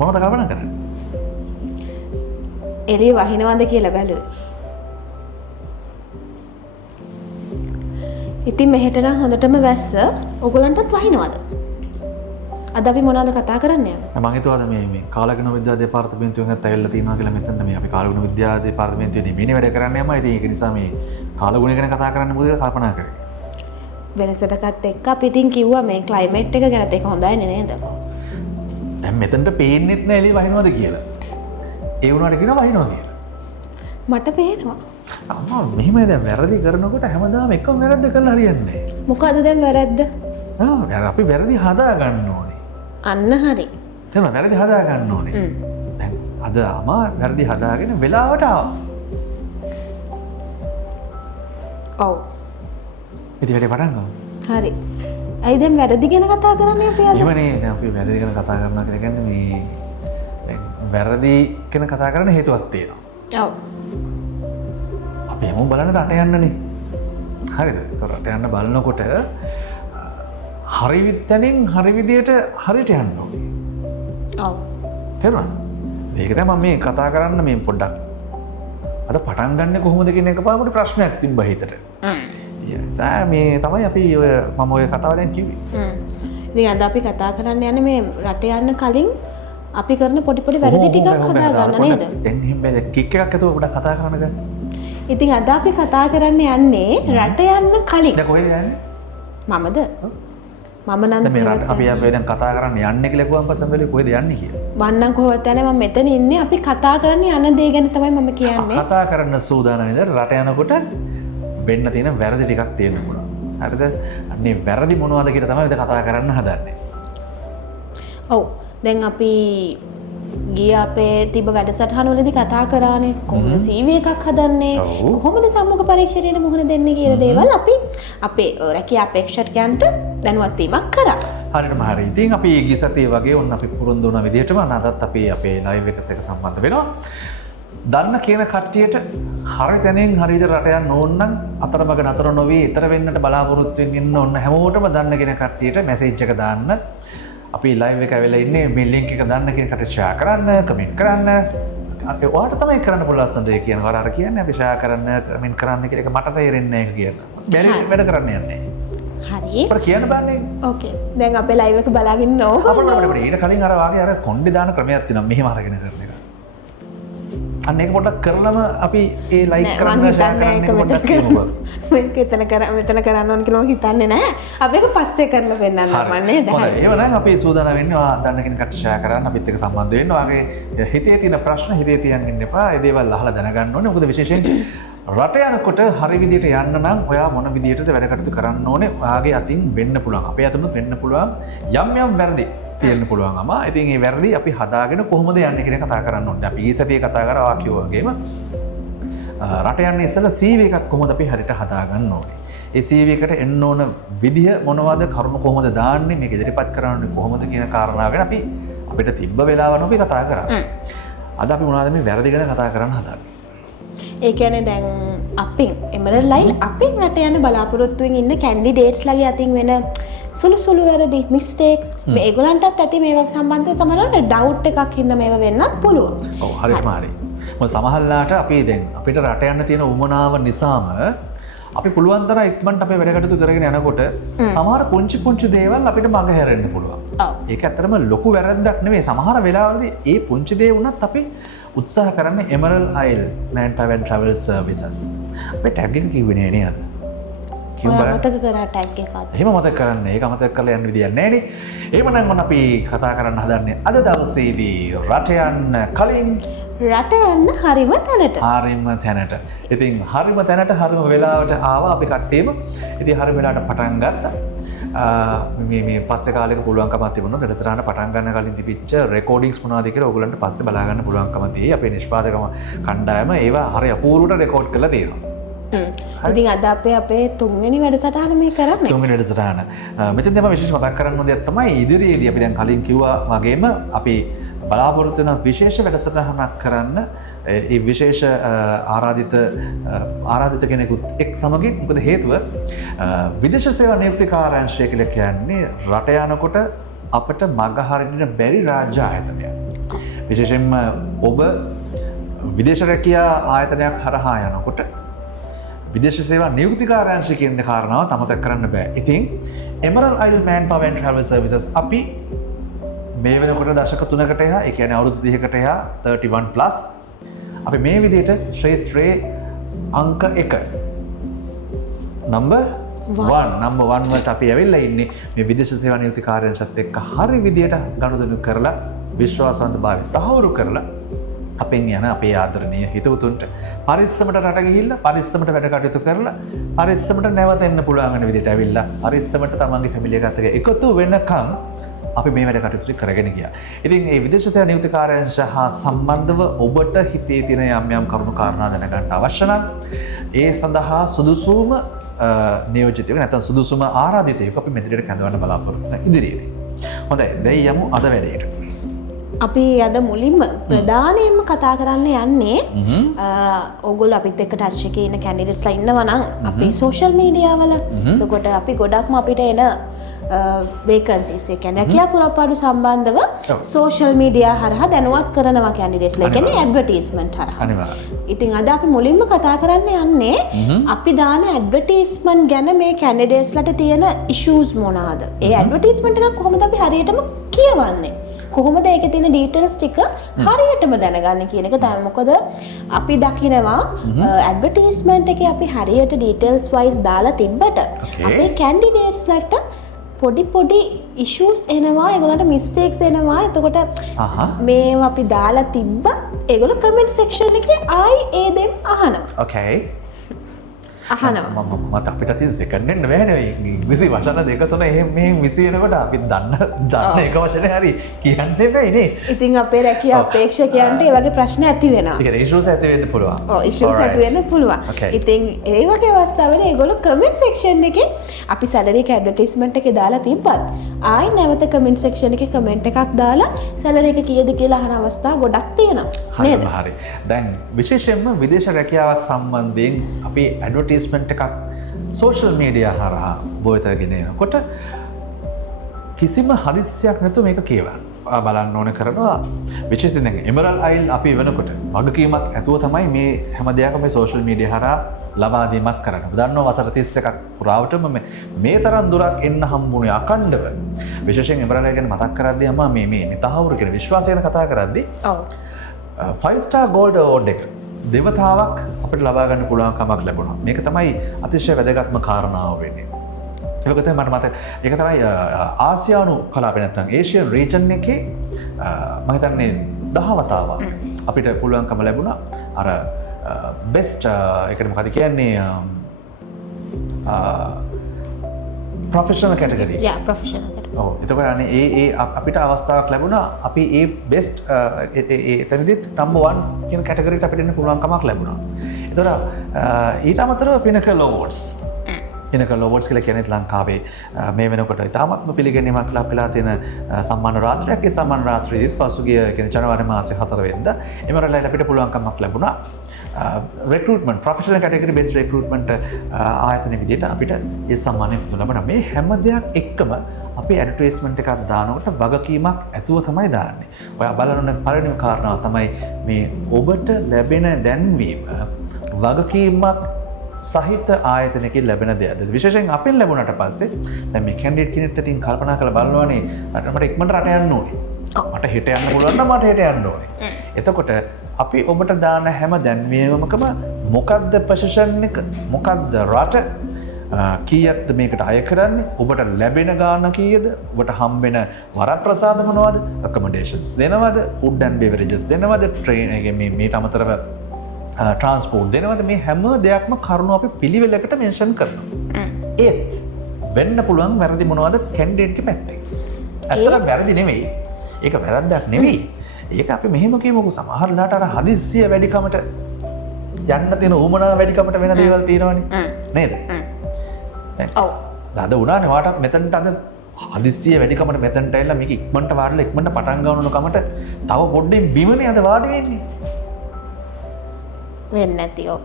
මොනවද කල්පනා කරන්නේ? එළිය වහිනවද කියලා බැලුවේ. ඉතින් මෙහෙට නම් හොඳටම වැස්ස ඔයගලන්ටත් වහිනවද? අද අපි මොනවද කතා කරන්න යන්නේ? මම හිතුවා මේ කාලගුණ විද්‍යා දෙපාර්තමේන්තුවෙන් ඇවිල්ලා තියෙනවා කියලා මෙතන මේ අපි කාලගුණ විද්‍යා දෙපාර්තමේන්තුවේ මේනේ වැඩ කරන්න යනවා. ඉතින් ඒක නිසා මේ කාලගුණ ගැන කතා කරන්න මොකද කියලා කල්පනා කරේ. වෙනසටකත් එක්ක අපි ඉතින් කිව්වා මේ ක්ලයිමේට් එක ගැනත් ඒක හොඳයි නේද? දැන් මෙතනට පේන්නෙත් නෑ එළිය වහිනවද කියලා. ඒ වුණාට කියනවා වහිනවා කියලා. මට පේනවා. අම්මා මෙහෙම දැන් වැරදි කරනකොට හැමදාම එකම වැරද්ද කරලා හරියන්නේ නෑ. මොකද දැන් වැරද්ද? අපි වැරදි හදා ගන්න ඕනේ. අන්න හරි. තේරුණා වැරදි හදා ගන්න ඕනේ. දැන් අද අමා වැරදි හදාගෙන වෙලාවට ආවා. ඔව්. ඉතින් වැඩේ පටන් ගමු. හරි. ඇයි දැන් වැරදි ගැන කතා කරන්නේ අපි අද? එහෙමනේ දැන් අපි වැරදි ගැන කතා කරනවා කියන්නේ මේ දැන් වැරදි ගැන කතා කරන්න හේතුවක් තියෙනවා. ඔව්. අපි හැමෝම බලන්න රට යන්නනේ. හරිද? ඒතර රට යන්න බලනකොට හරි විත්තෙන් හරි විදියට හරියට යන්න ඕනේ. ඔව්. තේරුණාද? මේක තමයි මම මේ කතා කරන්න මේ පොඩ්ඩක් අද පටන් ගන්න කොහොමද කියන එක පාපොඩි ප්‍රශ්නයක් තිබ්බා හිතට. මේ තමයි අපි මම ඔය කතාව දැන් කිව්වේ. ඉතින් අද අපි කතා කරන්න යන්නේ මේ රට යන්න කලින් අපි කරන පොඩි පොඩි වැරදි ටිකක් හදා ගන්න නේද? දැන් එහෙම බෑ කික් එකක් ඇතුව පොඩ්ඩක් කතා කරන්න ගන්න. ඉතින් අද අපි කතා කරන්න යන්නේ රට යන්න කලින්. දැන් කොහෙද යන්නේ? මමද? මම නම් අපි දැන් කතා කරන්න යන්නේ කියලා කිව්වන් පස්සේ වෙලේ කොහෙද යන්නේ කියලා. මම නම් කොහොමද යන්නේ මම මෙතන ඉන්නේ අපි කතා කරන්න යන දේ ගැන තමයි මම කියන්නේ. කතා කරන්න සූදානම් නේද? රට යනකොට වෙන්න තියෙන වැරදි ටිකක් තියෙන්න පුළුවන්. හරිද? අන්නේ වැරදි මොනවද කියලා තමයි අද කතා කරන්න හදන්නේ. ඔව්. දැන් අපි ගිය අපේ තිබ්බ වැඩසටහන වලදී කතා කරානේ කොහොමද CV එකක් හදන්නේ කොහොමද සම්මුඛ පරීක්ෂණයට මුහුණ දෙන්නේ කියලා දේවල් අපි අපේ රැකියා අපේක්ෂකයන්ට දැනුවත් වීමක් කරා. හරියටම හරි. ඉතින් අපි ගිය සතියේ වගේ ඔන්න අපි පුරුදු වුණ විදිහටම අදත් අපි අපේ ලයිව් එකට සම්බන්ධ වෙනවා. දන්න කියන කට්ටියට හරි තැනින් හරියට රට යන්න ඕන නම් අතරමඟ නතර නොවි ඊතර වෙන්නට බලාපොරොත්තු වෙන්න ඉන්න ඕන හැමෝටම දන්න කියන කට්ටියට මැසේජ් එක දාන්න. අපි ලයිව් එක ඇවිල්ලා ඉන්නේ මේ ලින්ක් එක දාන්න කියන කට ෂෙයා කරන්න, කමෙන්ට් කරන්න. අපි ඔයාලට තමයි කරන්න පුළුවන් අස්සන්ට කියනවා. අර කියන්නේ අපි ෂෙයා කරන්න, කමෙන්ට් කරන්න කියන එක මට තේරෙන්නේ නැහැ කියලා. බැරි වැඩ කරන්න යන්නේ. හරි. අපිට කියන්න බෑනේ. ඕකේ. දැන් අපේ ලයිව් එක බලාගෙන ඉන්නෝ. අපිට ඊට කලින් අර වාගේ අර කොණ්ඩේ දාන ක්‍රමයක් තියෙනවා. මෙහෙම අරගෙන කරන එක. අන්න ඒක පොඩ්ඩක් කරලම අපි ඒ ලයික් කරන්න ෂෙයා කරන්න පොඩ්ඩක් කියමු. මේක මෙතන කරන්න ඕන කියලා මම හිතන්නේ නැහැ. අපි ඒක පස්සේ කරලා පෙන්නන්න මම නේද? හරි. එහෙනම් අපි සූදානම් වෙන්නේ ඔයා දන්න කෙනෙක්ට ෂෙයා කරන්න අපිත් එක්ක සම්බන්ධ වෙන්න. ඔයාගේ හිතේ තියෙන ප්‍රශ්න හිතේ තියන් ඉන්න එපා. ඒ දේවල් අහලා දැනගන්න ඕනේ. මොකද විශේෂයෙන් රට යනකොට හරි විදියට යන්න නම් ඔයා මොන විදියටද වැඩ කටයුතු කරන්න ඕනේ? ඔයාගේ අතින් වෙන්න පුළුවන්. අපේ අතිනුත් වෙන්න පුළුවන් යම් වැරදි තියෙන්න පුළුවන් අම. ඉතින් මේ වැරදි අපි හදාගෙන කොහොමද යන්නේ කියන කතා කරන්න ඕනේ. අපි ඊ සතියේ කතා කරා ආ කිව්වා වගේම රට යන්න ඉස්සෙල්ලා CV එකක් කොහොමද අපි හරියට හදාගන්න ඕනේ. ඒ CV එකට එන්න ඕන විදිය මොනවද? කරුණු කොහොමද දාන්නේ? මේක ඉදිරිපත් කරන්නේ කොහොමද කියන කාරණාව ගැන අපි අපිට තිබ්බ වෙලාවන අපි කතා කරා. අද අපි මොනවද මේ වැරදි ගැන කතා කරන්න හදන්නේ? ඒ කියන්නේ දැන් අපින් එමරල් ලයින් අපින් රට යන බලාපොරොත්තුවෙන් ඉන්න කැන්ඩිඩේට්ස් ලගේ අතින් වෙන සුළු වැරදි මිස්ටේක්ස් මේගොල්ලන්ටත් ඇති මේවා සම්බන්ධව සමහරවිට ඩවුට් එකක් හින්දා මේවා වෙන්නත් පුළුවන්. ඔව් හරියටම හරි. මොකද සමහරලාට අපි දැන් අපිට රට යන්න තියෙන උමනාව නිසාම අපි පුළුවන් තරම් ඉක්මනට අපේ වැඩ කටයුතු කරගෙන යනකොට සමහර පුංචි දේවල් අපිට මග හැරෙන්න පුළුවන්. ඒක ඇත්තටම ලොකු වැරද්දක් නෙවෙයි. සමහර වෙලාවලදී ඒ පුංචි දේ වුණත් අපි උත්සාහ කරන්නේ Emerald Isle Manpower and Travel Services. අපේ ටැග් එක කිව්වේ නේ නේද? මතක කරා ටැග් එකත්. එහෙම මතක කරන්න. ඒක මතක කරලා යන්න විදියක් නැහැ නේ. එහෙමනම් ඔන්න අපි කතා කරන්න හදන්නේ අද දවසේදී රට යන්න කලින් රට යන්න හරිම තැනට. හරිම තැනට. ඉතින් හරිම තැනට හරිම වෙලාවට ආවා අපි කට්ටියම. ඉතින් හරිම වෙලාවට පටන් ගත්තා. මේ පස්සේ කාලෙක පුළුවන්කමක් තිබුණා වැඩසටහන පටන් ගන්න කලින් තිබිච්ච රෙකෝඩින්ග්ස් මොනවද කියලා ඕගොල්ලන්ට පස්සේ බලා ගන්න පුළුවන්කම තියෙයි. අපේ නිෂ්පාදකම කණ්ඩායම ඒවා හරි අපූර්වට රෙකෝඩ් කරලා තියෙනවා. ඉතින් අද අපේ තුන්වෙනි වැඩසටහන මේ කරන්නේ. තුන්වෙනි වැඩසටහන. මෙතෙන් තමයි විශේෂ මතක් කරන්න ඕන දෙයක් තමයි ඉදිරියේදී අපි දැන් කලින් කිව්වා වගේම අපි බලාපොරොත්තු වෙන විශේෂ වැඩසටහනක් කරන්න ඒ විශේෂ ආරාධිත කෙනෙකුත් එක් සමගින්. මොකද හේතුව විදේශ සේවා නියුක්ති කාර්යාංශය කියලා කියන්නේ රට යනකොට අපිට මග හරින්න බැරි රාජ්‍ය ආයතනයක්. විශේෂයෙන්ම ඔබ විදේශ රැකියා ආයතනයක් හරහා යනකොට විදේශ සේවා නියුක්තිකාරාංශය කියන කාරණාව අමතක කරන්න බෑ. ඉතින් Emerald Isle Manpower and Travel Services අපි මේ වෙනකොට දශක 3කට එහා, ඒ කියන්නේ අවුරුදු 30කට එහා 31+ අපි මේ විදිහට ශ්‍රේෂ්ඨ අංක 1 නම්බර් 1 වලට අපි ඇවිල්ලා ඉන්නේ මේ විදේශ සේවා නියුක්තිකාරාංශයත් එක්ක හරි විදිහට ගනුදෙනු කරලා විශ්වාසවන්තභාවය තහවුරු කරලා අපෙන් යන අපේ ආදරණීය හිතවතුන්ට පරිස්සමට රට ගිහිල්ලා පරිස්සමට වැඩ කටයුතු කරලා පරිස්සමට නැවත එන්න පුළුවන් වෙන විදිහට ඇවිල්ලා පරිස්සමට තමන්ගේ ෆැමිලි එකත් එක්ක එකතු වෙනකම් අපි මේ වැඩ කටයුතු කරගෙන ගියා. ඉතින් මේ විදේශ සේවා නියුක්තිකාරාංශය හා සම්බන්ධව ඔබට හිතේ තියෙන යම් කරුණු කාරණා දැනගන්න අවශ්‍ය නම් ඒ සඳහා සුදුසුම නියෝජිතයෙක් නැත්නම් සුදුසුම ආරාධිතයෙක් අපි මෙතනට කැඳවන්න බලාපොරොත්තු වෙන ඉදිරියේදී. හොඳයි, දැන් යමු අද වැඩේට. අපි අද මුලින්ම ප්‍රධානයෙන්ම කතා කරන්න යන්නේ ඕගොල්ලෝ අපිත් එක්ක ටච් එකේ ඉන්න කැන්ඩිඩේට්ස්ලා ඉන්නවා නම් අපේ සෝෂල් මීඩියා වල එතකොට අපි ගොඩක්ම අපිට එන වේකන්සිස් ඒ කියන්නේ රැකියා පුරපාඩු සම්බන්ධව සෝෂල් මීඩියා හරහා දැනුවත් කරනවා කැන්ඩිඩේට්ස්ලා. ඒ කියන්නේ ඇඩ්වර්ටයිස්මන්ට් හරහා. අනිවාර්යයෙන්. ඉතින් අද අපි මුලින්ම කතා කරන්න යන්නේ අපි දාන ඇඩ්වර්ටයිස්මන්ට් ගැන මේ කැන්ඩිඩේට්ස්ලාට තියෙන ඉෂුස් මොනවාද? ඒ ඇඩ්වර්ටයිස්මන්ට් එක කොහොමද අපි හරියටම කියවන්නේ? කොහොමද ඒකේ තියෙන ඩීටේල්ස් ටික හරියටම දැනගන්න කියන එක තමයි. මොකද අපි දකිනවා ඇඩ්වර්ටයිස්මන්ට් එකේ අපි හරියට ඩීටේල්ස් වයිස් දාලා තිබ්බට අපේ කැන්ඩිඩේට්ස්ලාට පොඩි ඉෂුස් එනවා, ඒගොල්ලන්ට මිස්ටේක්ස් එනවා. එතකොට මේවා අපි දාලා තිබ්බ ඒගොල්ලෝ කමෙන්ට් සෙක්ෂන් එකේ ආයි ඒ දෙම් අහනවා. ඕකේ. අහනවා. මට අපිට තියෙන සෙකන්ඩ් එන්න බෑනේ. ඉංග්‍රීසි වචන දෙක තුන එහෙම මෙහෙම විසි වෙනකොට අපි දන්න එක වචනේ හරි කියන්න එපයි නේ. ඉතින් අපේ රැකියා අපේක්ෂකයන්ට ඒ වගේ ප්‍රශ්න ඇති වෙනවා. ඒ කියන්නේ ඉෂුස් ඇති වෙන්න පුළුවන්. ඔව්, ඉෂුස් ඇති වෙන්න පුළුවන්. ඉතින් ඒ වගේ අවස්ථාවල ඒගොල්ලෝ කමෙන්ට් සෙක්ෂන් එකේ අපි සැලරි එක ඇඩ්වර්ටයිස්මන්ට් එකේ දාලා තිබ්බත් ආයි නැවත කමෙන්ට් සෙක්ෂන් එකේ කමෙන්ට් එකක් දාලා සැලරි එක කීයද කියලා අහන අවස්ථා ගොඩක් තියෙනවා. නේද? හරි. දැන් විශේෂයෙන්ම විදේශ රැකියාවක් සම්බන්ධයෙන් අපි ඇඩ්වර්ටයිස්මන්ට් එකක් සෝෂල් මීඩියා හරහා බොයතගෙන එනකොට කිසිම හදිස්සියක් නැතුව මේක කියවන්න බලන්න ඕන කරනවා. විශේෂයෙන් දැන් Emerald Isle අපි වෙනකොට වගකීමක් ඇතුව තමයි මේ හැම දෙයක්ම මේ සෝෂල් මීඩියා හරහා ලබා දීමක් කරන්නේ. දන්නවා වසර 31ක් පුරාවටම මේ තරම් දුරක් එන්න හම්බුනේ අකණ්ඩව. විශේෂයෙන් Emerald Isle ගැන මතක් කරද්දී අම්මා මේ තහවුරු කියන විශ්වාසය ගැන කතා කරද්දී ඔව් 5-star gold award එක දෙවතාවක් අපිට ලබා ගන්න පුළුවන් කමක් ලැබුණා. මේක තමයි අතිශය වැදගත්ම කාරණාව වෙන්නේ. ඒක තමයි මට මතක. ඒක තමයි ආසියානු කලාපය නැත්නම් ඒෂියන් රීජන් එකේ මම හිතන්නේ 10 වතාවක් අපිට පුළුවන්කම ලැබුණා. අර බෙස්ට් ඒකට මොකද කියන්නේ ප්‍රොෆෙෂනල් කැටගරි. යා ප්‍රොෆෙෂනල් කැටගරි. ඔව්. එතකොට අනේ ඒ අපිට අවස්ථාවක් ලැබුණා. අපි ඒ බෙස්ට් එතනදිත් නම්බර් 1 කියන කැටගරියට අපිට එන්න පුළුවන්කමක් ලැබුණා. එතකොට ඊට අමතරව පිනකල් අවෝඩ්ස්. පිනකල් අවෝඩ්ස් කියලා කියන්නේ ලංකාවේ මේ වෙනකොට ඉතාමත්ම පිළිගැනීමක් ලැබලා තියෙන සම්මාන රාත්‍රියක්. ඒ සම්මාන රාත්‍රියේදී පසුගිය කියන්නේ ජනවාරි මාසේ 4 වෙනිදා Emerald Isle අපිට පුළුවන්කමක් ලැබුණා. recruitment professional category based recruitment ආයතන විදිහට අපිට ඒ සම්මානය ලැබුණා. මේ හැම දෙයක් එක්කම අපි ඇඩ්වර්ටයිස්මන්ට් එකක් දානකොට වගකීමක් ඇතුව තමයි දාන්නේ. ඔයා බලන පළවෙනිම කාරණාව තමයි මේ ඔබට ලැබෙන දැන්වීම වගකීමක් සහිත ආයතනයකින් ලැබෙන දෙයක්ද. විශේෂයෙන් අපෙන් ලැබුණාට පස්සේ දැන් මේ කැන්ඩිඩේට් කෙනෙක්ට ඉතින් කල්පනා කරලා බලනවානේ මට ඉක්මනට රට යන්න ඕනේ. මට හෙට යන්න පුළුවන් නම් මට හෙට යන්න ඕනේ. එතකොට අපි ඔබට දාන හැම දැන්වීමකම මොකක්ද පොසිෂන් එක, මොකක්ද රට, කීයක්ද මේකට අය කරන්නේ, ඔබට ලැබෙන ගාණ කීයද, ඔබට හම්බෙන වරප්‍රසාද මොනවද, රෙකමෙන්ඩේෂන්ස් දෙනවද, ෆුඩ් ඇන්ඩ් බෙවරේජස් දෙනවද, ට්‍රේන් එකේ මේට අමතරව ට්‍රාන්ස්පෝර්ට් දෙනවද, මේ හැම දෙයක්ම කරුණු අපි පිළිවෙලකට මෙන්ෂන් කරනවා. ඒත් වෙන්න පුළුවන් වැරදි මොනවද කැන්ඩිඩේට්ගේ පැත්තෙන්. ඇත්තටම වැරදි නෙවෙයි. ඒක වැරද්දක් නෙවෙයි. ඒක අපි මෙහෙම කියමුකෝ සමහරලාට අර හදිස්සිය වැඩිකමට යන්න තියෙන උමනා වැඩිකමට වෙන දේවල් තියෙනවනේ. නේද? ඔව්. අද උනානේ වාටත් මෙතනට අද හදිස්සිය වැඩිකමට මෙතනට ඇවිල්ලා මේක ඉක්මනට වාඩිලා ඉක්මනට පටන් ගන්න කමට තව පොඩ්ඩෙන් බිමනේ අද වාඩි වෙන්නේ. වෙන්නේ නැති ඔව්.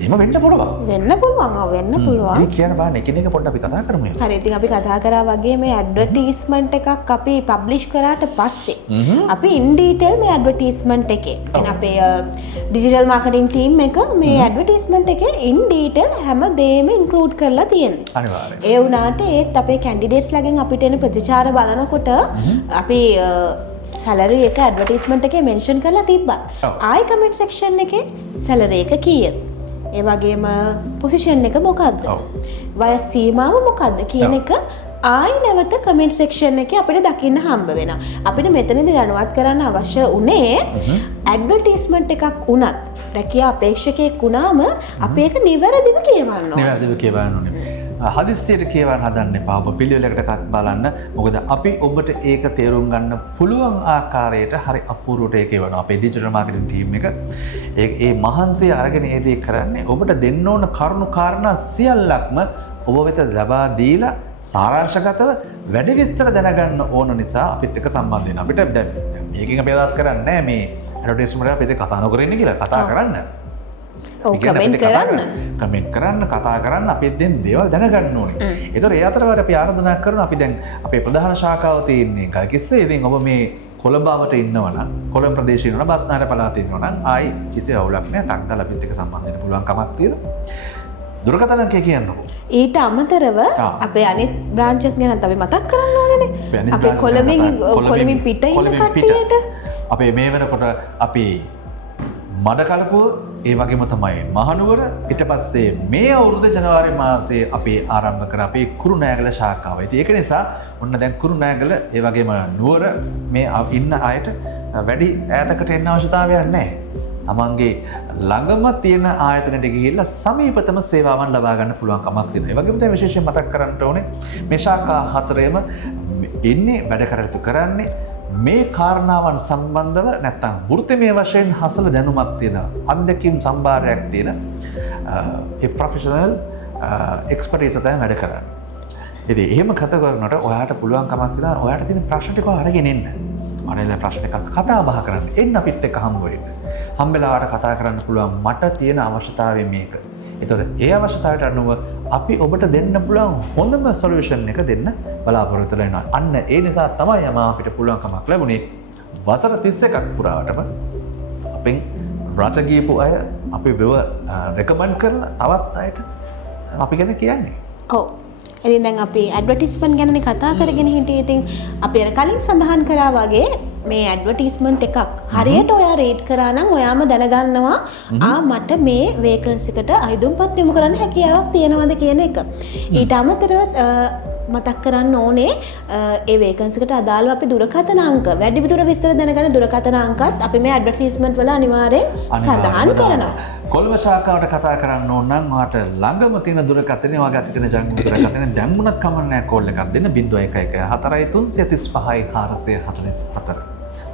එහෙම වෙන්න පුළුවන්. වෙන්න පුළුවන්. ඔව් වෙන්න පුළුවන්. ඒ කියන බාන එකිනෙක පොඩ්ඩක් අපි කතා කරමු. හරි ඉතින් අපි කතා කරා වගේ මේ ඇඩ්වර්ටයිස්මන්ට් එකක් අපි පබ්ලිෂ් කරාට පස්සේ අපි ඉන් ඩීටේල් මේ ඇඩ්වර්ටයිස්මන්ට් එකේ එන අපේ ඩිජිටල් මාකටිං ටීම් එක මේ ඇඩ්වර්ටයිස්මන්ට් එකේ ඉන් ඩීටේල් හැම දෙයක්ම ඉන්ක්ලූඩ් කරලා තියෙනවා. අනිවාර්යයෙන්. ඒ වුණාට ඒත් අපේ කැන්ඩිඩේට්ස් ලාගෙන් අපිට එන ප්‍රතිචාර බලනකොට අපි සැලරි එක ඇඩ්වර්ටයිස්මන්ට් එකේ මෙන්ෂන් කරලා තිබ්බා. ආයි කමෙන්ට් සෙක්ෂන් එකේ සැලරි එක කීයද? ඒ වගේම පොසිෂන් එක මොකක්ද? වයස් සීමාව මොකක්ද කියන එක ආයි නැවත කමෙන්ට් සෙක්ෂන් එකේ අපිට දකින්න හම්බ වෙනවා. අපිට මෙතනදී දැනුවත් කරන්න අවශ්‍ය උනේ ඇඩ්වර්ටයිස්මන්ට් එකක් වුණත් රැකියා අපේක්ෂකයෙක් වුණාම අපි ඒක නිවැරදිව කියවන්න ඕනේ. නිවැරදිව කියවන්න ඕනේ. හදිස්සියට කියවන්න හදන්න එපා. ඔබ පිළිවෙලකට බලන්න. මොකද අපි ඔබට ඒක තේරුම් ගන්න පුළුවන් ආකාරයට හරි අපූර්වට ඒක කියවනවා. අපේ ඩිජිටල් මාකටිං ටීම් එක ඒ මහන්සිය අරගෙන ඒ දේ කරන්නේ ඔබට දෙන්න ඕන කරුණු කාරණා සියල්ලක්ම ඔබ වෙත ලබා දීලා සාරාංශගතව වැඩි විස්තර දැනගන්න ඕන නිසා අපිත් එක්ක සම්බන්ධ වෙන්න. අපිට දැන් මේකෙන් අපි අදහස් කරන්නේ නැහැ මේ ඇඩ්වර්ටයිස්මන්ට් එක අපිත් කතා නොකර ඉන්න කියලා. කතා කරන්න. ඔව් කමෙන්ට් කරන්න. කමෙන්ට් කරන්න, කතා කරන්න අපිත් දැන් දේවල් දැනගන්න ඕනේ. ඒතකොට ඒ අතරවල අපි ආරාධනා කරනවා අපි දැන් අපේ ප්‍රධාන ශාඛාව තියෙන්නේ ගල්කිස්සේ. ඉතින් ඔබ මේ කොළඹවට ඉන්නවනම් කොළඹ ප්‍රදේශයේ ඉන්නවනම් බස්නාහිර පළාතේ ඉන්නවනම් ආයි කිසි අවුලක් නැහැ. ටක්කල අපිත් එක්ක සම්බන්ධ වෙන්න පුළුවන් කමක් තියෙනවා. දුරකථන අංකය කියන්නකෝ. ඊට අමතරව අපේ අනිත් බ්‍රාන්චස් ගැනත් අපි මතක් කරන්න ඕනේනේ. අපේ කොළඹින් පිට ඉන්න කට්ටියට අපේ මේ වෙනකොට අපි මඩකලපුව ඒ වගේම තමයි මහනුවර ඊට පස්සේ මේ අවුරුදු ජනවාරි මාසයේ අපි ආරම්භ කර අපේ කුරුණෑගල ශාඛාව. ඉතින් ඒක නිසා ඔන්න දැන් කුරුණෑගල ඒ වගේම නුවර මේ ඉන්න අයට වැඩි ඈතකට එන්න අවශ්‍යතාවයක් නැහැ. තමන්ගේ ළඟම තියෙන ආයතනයට ගිහිල්ලා සමීපතම සේවාවන් ලබා ගන්න පුළුවන් කමක් තියෙනවා. ඒ වගේම තමයි විශේෂයෙන් මතක් කරන්න ඕනේ මේ ශාඛා හතරේම ඉන්නේ වැඩ කටයුතු කරන්නේ මේ කාරණාවන් සම්බන්ධව නැත්තම් වෘත්තිමය වශයෙන් හසල දැනුමක් තියෙන අත්දැකීම් සම්භාරයක් තියෙන ඒ ප්‍රොෆෙෂනල් එක්ස්පර්ටීස් තමයි වැඩ කරන්නේ. ඉතින් එහෙම කතා කරනකොට ඔයාට පුළුවන් කමක් තියෙනවා ඔයාට තියෙන ප්‍රශ්න ටික අරගෙන එන්න. අනේල ප්‍රශ්න එකක් කතා බහ කරන්න. එන්න අපිත් එක්ක හම්බ වෙන්න. හම්බෙලාවට කතා කරන්න පුළුවන් මට තියෙන අවශ්‍යතාවය මේක. ඒතකොට ඒ අවශ්‍යතාවයට අනුව අපි ඔබට දෙන්න පුළුවන් හොඳම සොලියුෂන් එක දෙන්න බලාපොරොත්තු වෙනවා. අන්න ඒ නිසා තමයි අපිට පුළුවන්කමක් ලැබුණේ වසර 31ක් පුරාවටම අපෙන් රට ගියපු අය අපි වෙව රෙකමන්ඩ් කරලා තවත් අයට අපි ගැන කියන්නේ. ඔව්. ඉතින් දැන් අපි ඇඩ්වර්ටයිස්මන්ට් ගැනනේ කතා කරගෙන හිටියේ. ඉතින් අපි අර කලින් සඳහන් කරා වගේ මේ ඇඩ්වර්ටයිස්මන්ට් එකක් හරියට ඔයා රේට් කරා නම් ඔයාම දැනගන්නවා මට මේ වේකන්සි එකට අයදුම්පත් යොමු කරන්න හැකියාවක් තියෙනවද කියන එක. ඊට අමතරව මතක් කරන්න ඕනේ ඒ වේකන්සි එකට අදාළව අපි දුරකථන අංක වැඩිපුර විස්තර දැනගන්න දුරකථන අංකත් අපි මේ ඇඩ්වර්ටයිස්මන්ට් වල අනිවාර්යෙන් සඳහන් කරනවා. කොළඹ ශාඛාවට කතා කරන්න ඕන නම් ඔයාට ළඟම තියෙන දුරකථනය ඔයාගේ අතේ තියෙන ජංගම දුරකථනය දැන් වුණත් කමක් නැහැ කෝල් එකක් දෙන්න 0111 435 444.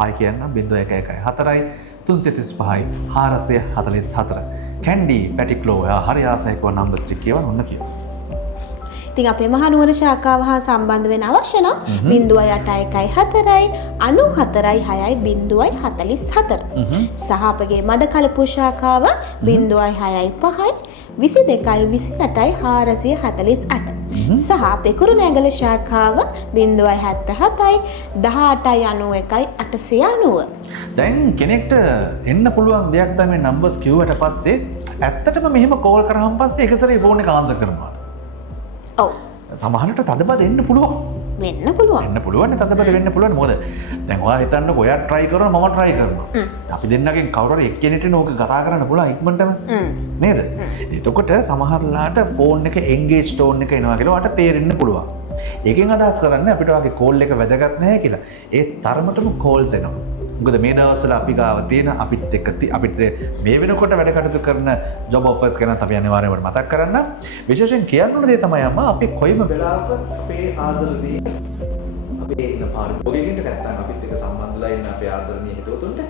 ආයි කියන්න 0111 435 444. කැන්ඩි පැටික්ලෝ හරි ආසයිකව නම්බර්ස් ටික කියවන්න ඕන කියලා. ඉතින් අපේ මහනුවර ශාඛාව හා සම්බන්ධ වෙන අවශ්‍ය නම් 0.114 640 සහ අපගේ මඩකලපුව ශාඛාව 0.65 22 28 448 සහ අපේ කුරුණෑගල ශාඛාව 0.77 18 91 දැන් කෙනෙක්ට එන්න පුළුවන් දෙයක් තමයි නම්බර්ස් කිව්වට පස්සේ ඇත්තටම මෙහෙම කෝල් කරාම පස්සේ එක සැරේ ෆෝන් එක ආන්සර් කරනවා. ඔව්. සමහරට තදබද එන්න පුළුවන්. වෙන්න පුළුවන්. එන්න පුළුවන් තදබද වෙන්න පුළුවන්. මොකද දැන් ඔයා හිතන්නකෝ ඔයා try කරනවා මම try කරනවා. අපි දෙන්නගෙන් කවුරු හරි එක්කෙනෙක්ට නෝක කතා කරන්න පුළුවන් ඉක්මනටම. නේද? එතකොට සමහරලාට ෆෝන් එක engage tone එක එනවා කියලා ඔයාට තේරෙන්න පුළුවන්. ඒකෙන් අදහස් කරන්නේ අපිට ඔයාගේ කෝල් එක වැදගත් නැහැ කියලා. ඒ තරමටම කෝල්ස් එනවා. මොකද මේ දවස්වල අපි ගාව තියෙන අපිත් එක්ක අපිට මේ වෙනකොට වැඩ කටයුතු කරන ජොබ් ඔෆර්ස් ගැන අපි අනිවාර්යයෙන්ම මතක් කරන්න. විශේෂයෙන් කියන්න ඕන දේ තමයි අම්මා අපි කොයිම වෙලාවක අපේ ආදරණීය අපේ ඉන්න පාරිභෝගිකයන්ට නැත්තම් අපිත් එක්ක සම්බන්ධලා ඉන්න අපේ ආදරණීය හිතවතුන්ට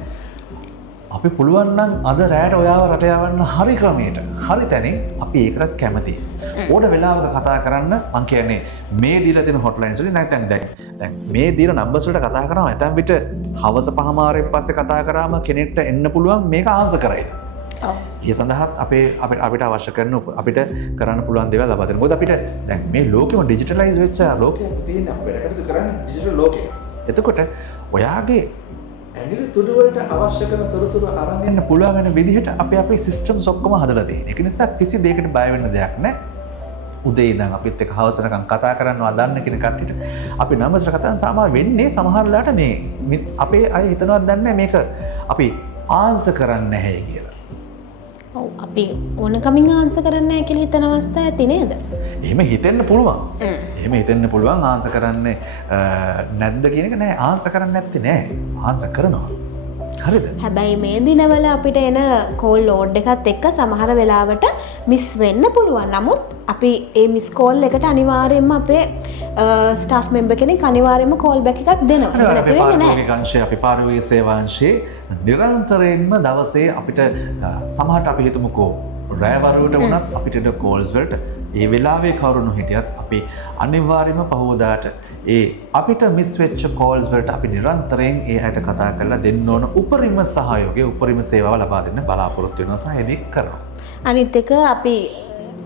අපි පුළුවන් නම් අද රැයට ඔයාව රට යවන්න හරි ක්‍රමයට හරි තැනින් අපි ඒකටත් කැමතියි. ඕන වෙලාවක කතා කරන්න මං කියන්නේ මේ දීලා තියෙන හොට්ලයින්ස් වලින් නැත්නම් දැන් මේ දීලා නම්බර්ස් වලට කතා කරාම ඇතැම් විට හවස 5:00 පස්සේ කතා කරාම කෙනෙක්ට එන්න පුළුවන් මේක ආන්සර් කරයිද. ඔව්. ඒ සඳහාත් අපිට අවශ්‍ය කරන අපිට කරන්න පුළුවන් දේවල් ලබා දෙන්න. මොකද අපිට දැන් මේ ලෝකෙම ඩිජිටලයිස් වෙච්ච ලෝකයක් තියෙන අපිට කටයුතු කරන්නේ ඩිජිටල් ලෝකයක. එතකොට ඔයාගේ ඇඟිලි තුඩු වලට අවශ්‍ය කරන තොරතුරු අරන් එන්න පුළුවන් වෙන විදිහට අපේ සිස්ටම්ස් ඔක්කොම හදලා තියෙනවා. ඒක නිසා කිසි දෙයකට බය වෙන්න දෙයක් නැහැ. උදේ ඉඳන් අපිත් එක්ක හවස වෙනකන් කතා කරනවා දන්න කෙන කට්ටියට අපි නම්බර්ස්ට කතා කරන සමහර වෙන්නේ සමහරලාට මේ අපේ අය හිතනවත් දන්නේ මේක අපි ආන්සර් කරන්නේ නැහැ කියලා. ඔව් අපි ඕන කමින් ආන්සර් කරන්නේ නැහැ කියලා හිතන අවස්ථා ඇති නේද? එහෙම හිතෙන්න පුළුවන්. එහෙම හිතෙන්න පුළුවන් ආන්සර් කරන්නේ නැද්ද කියන එක නෑ ආන්සර් කරන්නේ නැත්තේ නෑ. ආන්සර් කරනවා. හරිද? හැබැයි මේ දිනවල අපිට එන කෝල් ලෝඩ් එකත් එක්ක සමහර වෙලාවට මිස් වෙන්න පුළුවන්. නමුත් අපි ඒ මිස් කෝල් එකට අනිවාර්යයෙන්ම අපේ ස්ටාෆ් මෙම්බර් කෙනෙක් අනිවාර්යයෙන්ම කෝල් බෑක් එකක් දෙනවා. ඒක නැති වෙන්නේ නැහැ. පාරිභෝගික අංශයේ අපි පාරිභෝගික සේවාංශයේ නිරන්තරයෙන්ම දවසේ අපිට සමහරට අපි හිතමුකෝ රැවරුවට වුණත් අපිට එන කෝල්ස් වලට ඒ වෙලාවේ කවුරුණු හිටියත් අපි අනිවාර්යයෙන්ම පහවදාට ඒ අපිට මිස් වෙච්ච කෝල්ස් වලට අපි නිරන්තරයෙන් ඒ අයට කතා කරලා දෙන්න ඕන උපරිම සහයෝගය උපරිම සේවාව ලබා දෙන්න බලාපොරොත්තු වෙනවා සහ ඒක කරනවා. අනිත් එක අපි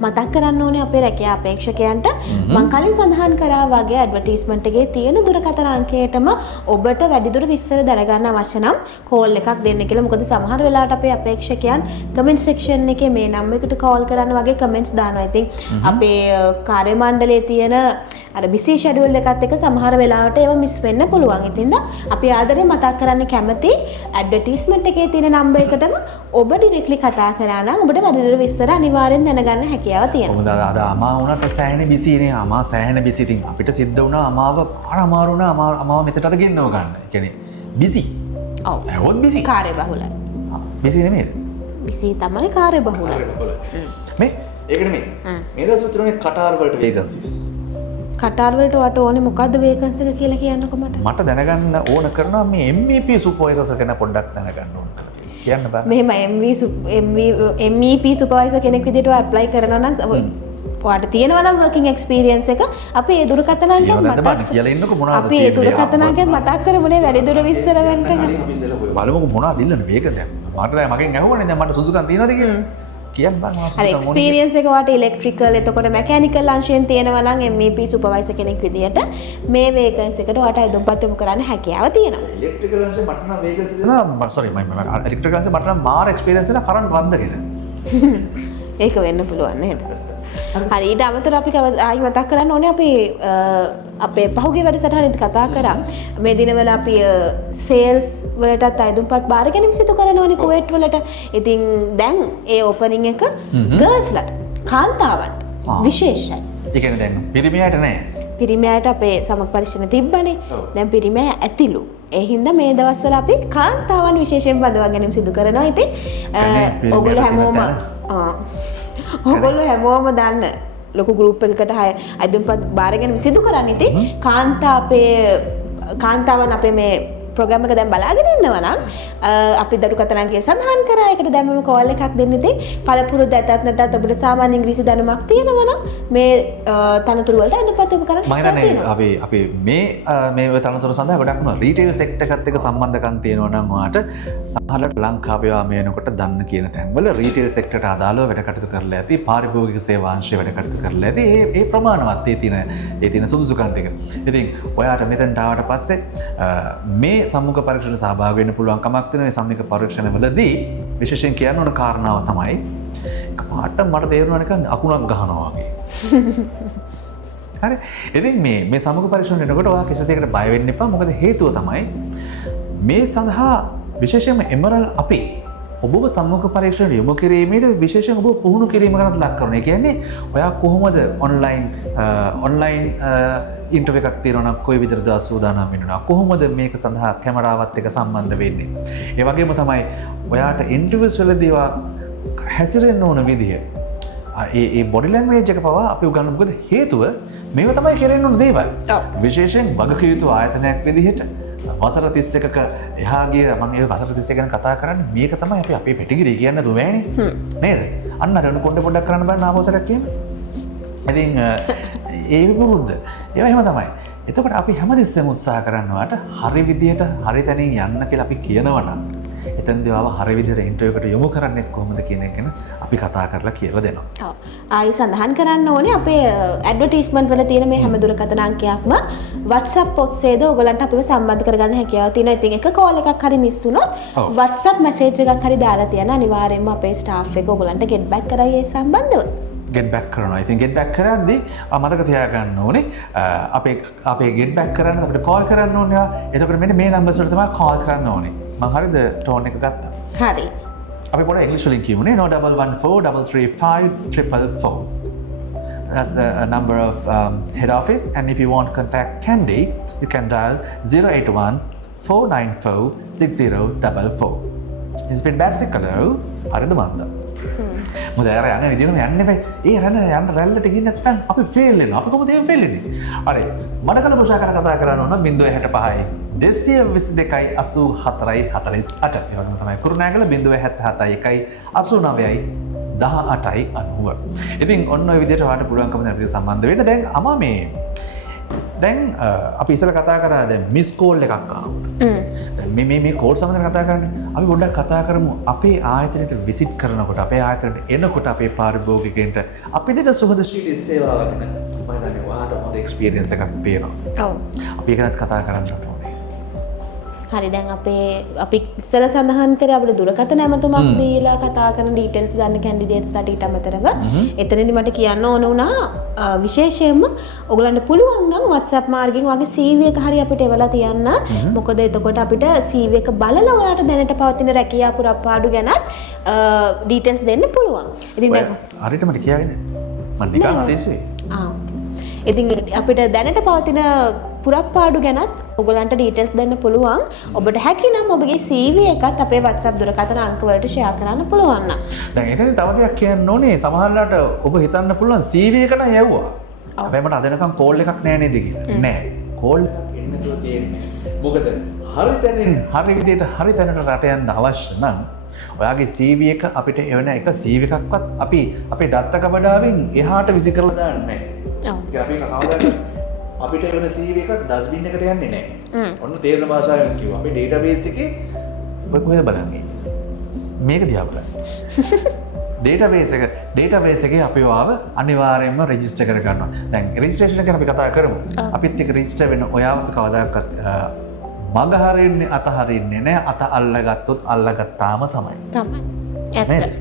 මතක් කරන්න ඕනේ අපේ රැකියා අපේක්ෂකයන්ට මම කලින් සඳහන් කරා වගේ ඇඩ්වර්ටයිස්මන්ට් එකේ තියෙන දුරකථන අංකයටම ඔබට වැඩිදුර විස්තර දැනගන්න අවශ්‍ය නම් කෝල් එකක් දෙන්න කියලා. මොකද සමහර වෙලාවට අපේ අපේක්ෂකයන් කමෙන්ට් සෙක්ෂන් එකේ මේ නම්බර් එකට කෝල් කරන්න වගේ කමෙන්ට්ස් දානවා. ඉතින් අපේ කාර්ය මණ්ඩලයේ තියෙන අර බිසි ෂෙඩියුල් එකත් එක්ක සමහර වෙලාවට ඒවා මිස් වෙන්න පුළුවන්. ඉතින්ද අපි ආදරේ මතක් කරන්න කැමති ඇඩ්වර්ටයිස්මන්ට් එකේ තියෙන නම්බර් එකටම ඔබ ඩිරෙක්ට්ලි කතා කරා නම් ඔබට වැඩිදුර විස්තර අනිවාර්යෙන් දැනගන්න හැකියාව තියෙනවා. කොහොමද අද අමා වුණත් සෑහෙන බිසිනේ අමා සෑහෙන බිසි. ඉතින් අපිට සිද්ධ වුණා අමාව අමාරු වුණා අමාව මෙතට ගෙන්නව ගන්න. ඒ කියන්නේ බිසි. ඔව්. ඒවත් බිසි. කාර්යබහුලයි. බිසි නෙමෙයි. බිසි තමයි කාර්යබහුලයි. මේ ඒක නෙමෙයි. මේ දවස් තුනේ කටාර් වලට වේකන්සිස්. කටාර් වලට වට ඕනේ මොකද්ද වේකන්සි එක කියලා කියන්නකො මට. මට දැනගන්න ඕන කරනවා මේ MEP සුපර්වයිසර්ස් ගැන පොඩ්ඩක් දැනගන්න ඕන. කියන්න බෑ. මෙහෙම MEP සුපර්වයිසර් කෙනෙක් විදිහට ඇප්ලයි කරනවා නම් ඔයාලට තියෙනවා නම් වර්කින් එක්ස්පීරියන්ස් එක අපි ඒ දුරකථන අංකයත් මතක් කියලා ඉන්නකො මොනවද අපි ඒ දුරකථන අංකයත් මතක් කරමුනේ වැඩි දුර විස්තර වෙන්න බලමුකෝ මොනවද ඉල්ලන්නේ මේක දැන් මට දැන් මගෙන් ඇහුවනේ දැන් මට සුදුසුකම් තියෙනවද කියලා කියන්න බෑ. අර එක්ස්පීරියන්ස් එක වාට ඉලෙක්ට්‍රිකල් එතකොට මැකැනිකල් අංශයෙන් තියෙනවා නම් MEP සුපර්වයිසර් කෙනෙක් විදිහට මේ වේකන්සි එකට ඔයාලට අයදුම්පත් යොමු කරන්න හැකියාව තියෙනවා. ඉලෙක්ට්‍රිකල් අංශේ මට නම් වේකන්සි දෙනවා සෝරි මම ඉලෙක්ට්‍රිකල් අංශේ මට නම් මාර එක්ස්පීරියන්ස් එක කරන්ට් වන්ද කියලා. ඒක වෙන්න පුළුවන් නේද? හරි ඊට අමතරව අපි ආයි මතක් කරන්න ඕනේ අපි අපේ පහුගිය වැඩසටහනේදී කතා කරා මේ දිනවල අපි සේල්ස් වලටත් අයදුම්පත් බාර ගැනීම සිදු කරනවානේ කුවේට් වලට. ඉතින් දැන් ඒ ඕපනින් එක ගර්ල්ස්ලට කාන්තාවන්ට විශේෂයි. ඒ කියන්නේ දැන් පිරිමියාට නෑ. පිරිමියාට අපේ සමග පරීක්ෂණ තිබ්බනේ. දැන් පිරිමියා ඇතිලු. ඒ හින්දා මේ දවස්වල අපි කාන්තාවන් විශේෂයෙන් බඳවා ගැනීම සිදු කරනවා. ඉතින් ඔයගොල්ලෝ හැමෝම දන්න ලොකු ගෲප් එකකට අයදුම්පත් බාර ගැනීම සිදු කරන්න. ඉතින් කාන්තාවන් අපේ මේ ප්‍රෝග්‍රෑම් එක දැන් බලාගෙන ඉන්නවා නම් අපි දුරකථන අංකය සඳහන් කරා. ඒකට දැන්ම කෝල් එකක් දෙන්න. ඉතින් පළපුරුද්ද ඇතත් නැතත් ඔබට සාමාන්‍ය ඉංග්‍රීසි දැනුමක් තියෙනවා නම් මේ තනතුරු වලට අයදුම්පත් යොමු කරන්න. මම හිතන්නේ අපි මේ තනතුරු සඳහා ගොඩක්ම රීටේල් සෙක්ටර් එකත් එක්ක සම්බන්ධකම් තියෙනවා නම් ඔයාට සමහරවිට ලංකාවේ ආ මේනකොට දන්න කියන තැන්වල රීටේල් සෙක්ටරට අදාළව වැඩ කටයුතු කරලා ඇති. පාරිභෝගික සේවා අංශයේ වැඩ කටයුතු කරලා ඇති. ඒ ප්‍රමාණවත් ඒ තියෙන සුදුසුකම් ටික. ඉතින් ඔයාට මෙතනට ආවට පස්සේ මේ සම්මුඛ පරීක්ෂණ සහභාගී වෙන්න පුළුවන් කමක් තියෙන මේ සම්මුඛ පරීක්ෂණවලදී විශේෂයෙන් කියන්න ඕන කාරණාව තමයි එකපාරට මට තේරුණා නිකන් අකුණක් ගහනවා වගේ. හරි. ඉතින් මේ සම්මුඛ පරීක්ෂණ වෙනකොට ඔයා කිසි දෙයකට බය වෙන්න එපා. මොකද හේතුව තමයි මේ සඳහා විශේෂයෙන්ම එමරල් අපි ඔබව සම්මුඛ පරීක්ෂණයට යොමු කිරීමේදී විශේෂයෙන් ඔබ පුහුණු කිරීමකට ලක් කරනවා. ඒ කියන්නේ ඔයා කොහොමද ඔන්ලයින් ඉන්ටර්විව් එකක් තියෙනවා නම් කොයි විදිහටද සූදානම් වෙනවා? කොහොමද මේක සඳහා කැමරාවත් එක්ක සම්බන්ධ වෙන්නේ? ඒ වගේම තමයි ඔයාට ඉන්ටර්විව්ස් වලදී හැසිරෙන්න ඕන විදිය. ඒ බොඩි ලැන්ග්වේජ් එක පවා අපි උගන්වන මොකද හේතුව මේව තමයි කෙරෙන්න ඕන දේවල්. විශේෂයෙන් වගකීතු ආයතනයක් විදිහට වසර 31ක එහා ගිය මම ඒ වසර 31 ගැන කතා කරන්නේ මේක තමයි අපි අපේ පෙටිගිරි කියන්නේ දුවෑනේ නේද? අන්න අර පොඩ්ඩක් කරන්න බෑ නාමෝසරයක් කියන්නේ. ඉතින් ඒ විරුද්ධ ඒවා එහෙම තමයි. එතකොට අපි හැමතිස්සෙම උත්සාහ කරනවාට හරි විදියට හරි තැනින් යන්න කියලා අපි කියනවා නම් එතනදී ආව හරිය විදිහට ඉන්ටර්විව් එකට යොමු කරන්නේ කොහොමද කියන එක ගැන අපි කතා කරලා කියලා දෙනවා. ඔව්. ආයි සඳහන් කරන්න ඕනේ අපේ ඇඩ්වර්ටයිස්මන්ට් වල තියෙන මේ හැම දුරකථන අංකයක්ම WhatsApp ඔස්සේද ඔයගලන්ට අපිව සම්බන්ධ කරගන්න හැකියාව තියෙනවා. ඉතින් එක කෝල් එකක් හරි මිස් වුණොත් ඔව්. WhatsApp මැසේජ් එකක් හරි දාලා තියන අනිවාර්යයෙන්ම අපේ ස්ටාෆ් එක ඔයගලන්ට get back කරයි ඒ සම්බන්ධව. get back කරනවා. ඉතින් get back කරද්දී මතක තියාගන්න ඕනේ අපේ get back කරන්න අපිට call කරන්න ඕනේ. එතකොට මෙන්න මේ numbers වලට තමයි call කරන්න ඕනේ. මම හරියද tone එක ගත්තා? හරි. අපි පොඩ්ඩක් ඉංග්‍රීසි වලින් කියමුනේ 9114335444. That's the number of head office, and if you want to contact Candy, you can dial 081-494-6044. It's been bad sick hello. හරිද මන්ද? මොකද අර යන විදිහම යන්න බෑ. ඒ යන රැල්ලට ගිහින් නැත්නම් අපි ෆේල් වෙනවා. අපි කොහොමද එහෙම ෆේල් වෙන්නේ? හරි. මඩකල ප්‍රශාකර කතා කරන්න ඕන 065 222 84 48. ඒ වගේම තමයි කුරුණෑගල 077 89 18යි 90. ඉතින් ඔන්න ඔය විදිහට ඔයාලට පුළුවන්කම දැන් අපිට සම්බන්ධ වෙන්න. දැන් අපි ඉස්සර කතා කරා දැන් මිස් කෝල් එකක් ආවොත්. මේ කෝඩ් සම්බන්ධව කතා කරන්නේ. අපි පොඩ්ඩක් කතා කරමු අපේ ආයතනයට විසිට් කරනකොට අපේ ආයතනයට එනකොට අපේ පාරිභෝගිකයන්ට අපි දෙන සුහද ශ්‍රී සේවාව ගැන මම හිතන්නේ ඔයාලට හොඳ එක්ස්පීරියන්ස් එකක් පේනවා. ඔව්. අපි ඒක ගැනත් කතා කරන්න ඕනේ. හරි දැන් අපි ඉස්සෙල්ලා සඳහන් කරේ අපිට දුරකථන ඇමතුමක් දීලා කතා කරන ඩීටේල්ස් ගන්න කැන්ඩිඩේට්ස්ලාට ඊට අමතරව එතනදී මට කියන්න ඕන වුණා විශේෂයෙන්ම ඔයගලන්ට පුළුවන් නම් WhatsApp මාර්ගයෙන් වගේ CV එක හරි අපිට එවලා තියන්න. මොකද එතකොට අපිට CV එක බලලා ඔයාලට දැනට පවතින රැකියා පුරප්පාඩු ගැනත් ඩීටේල්ස් දෙන්න පුළුවන්. ඉතින් දැන් හරියට මට කියාගෙන මම නිකන් අතීසුවේ. ඉතින් අපිට දැනට පවතින පුරප්පාඩු ගැනත් ඔයගලන්ට ඩීටේල්ස් දෙන්න පුළුවන්. ඔබට හැකි නම් ඔබගේ CV එකත් අපේ WhatsApp දුරකථන අංක වලට ෂෙයා කරන්න පුළුවන් නම්. දැන් ඒකෙන් තව දෙයක් කියන්න ඕනේ. සමහරවිට ඔබ හිතන්න පුළුවන් CV එක නම් යවුවා. හැබැයි මට අද වෙනකන් කෝල් එකක් නෑ නේද කියලා. නෑ. කෝල් එකක් එන්න තුව තියෙන්නේ. මොකද හරි තැනින් හරි විදිහට හරි තැනට රට යන්න අවශ්‍ය නම් ඔයාගේ CV එක අපිට එවන එක CV එකක්වත් අපි අපේ දත්ත කබඩාවෙන් එහාට විසි කරලා දාන්නේ නෑ. ඔව්. අපි කවදාද අපිට එවන CV එකක් ඩස්බින් එකට යන්නේ නැහැ. ඔන්න තේරෙන භාෂාවෙන් කිව්වා. අපේ ඩේටාබේස් එකේ ඔය කොහෙද බලන්නේ? මේක දිහා බලන්න. ඩේටාබේස් එකේ අපි ඔයාව අනිවාර්යයෙන්ම රෙජිස්ටර් කර ගන්නවා. දැන් රෙජිස්ට්‍රේෂන් එක ගැන අපි කතා කරමු. අපිත් එක්ක රෙජිස්ටර් වෙන ඔයාව කවදාකවත් මග හරින්නේ අත හරින්නේ නැහැ. අත අල්ලගත්තොත් අල්ලගත්තාම තමයි. ඇත්ත.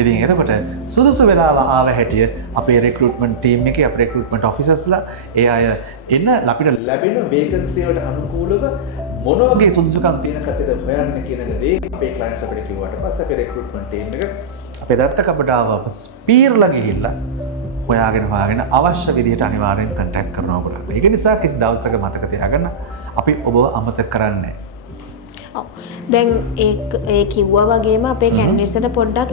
ඉතින් එතකොට සුදුසු වෙලාව ආව හැටිය අපේ රික්‍රූට්මන්ට් ටීම් එකේ අපේ රික්‍රූට්මන්ට් ඔෆිසර්ස්ලා ඒ අය එන්න අපිට ලැබෙන වේකන්සි වලට අනුකූලව මොන වගේ සුදුසුකම් තියෙන කටයුතු හොයන්න කියන දේ අපේ ක්ලයන්ට්ස් අපිට කිව්වට පස්සේ අපේ රික්‍රූට්මන්ට් ටීම් එක අපේ දත්ත කපඩාව ස්පීර්ලා ගිහිල්ලා හොයාගෙන අවශ්‍ය විදිහට අනිවාර්යෙන් කන්ටැක්ට් කරනවා ඔයගොල්ලෝ. ඒක නිසා කිසි දවසක මතක තියාගන්න අපි ඔබව අමතක කරන්නේ නැහැ. දැන් ඒ කිව්වා වගේම අපේ කැන්ඩිඩේට්ස්ට පොඩ්ඩක්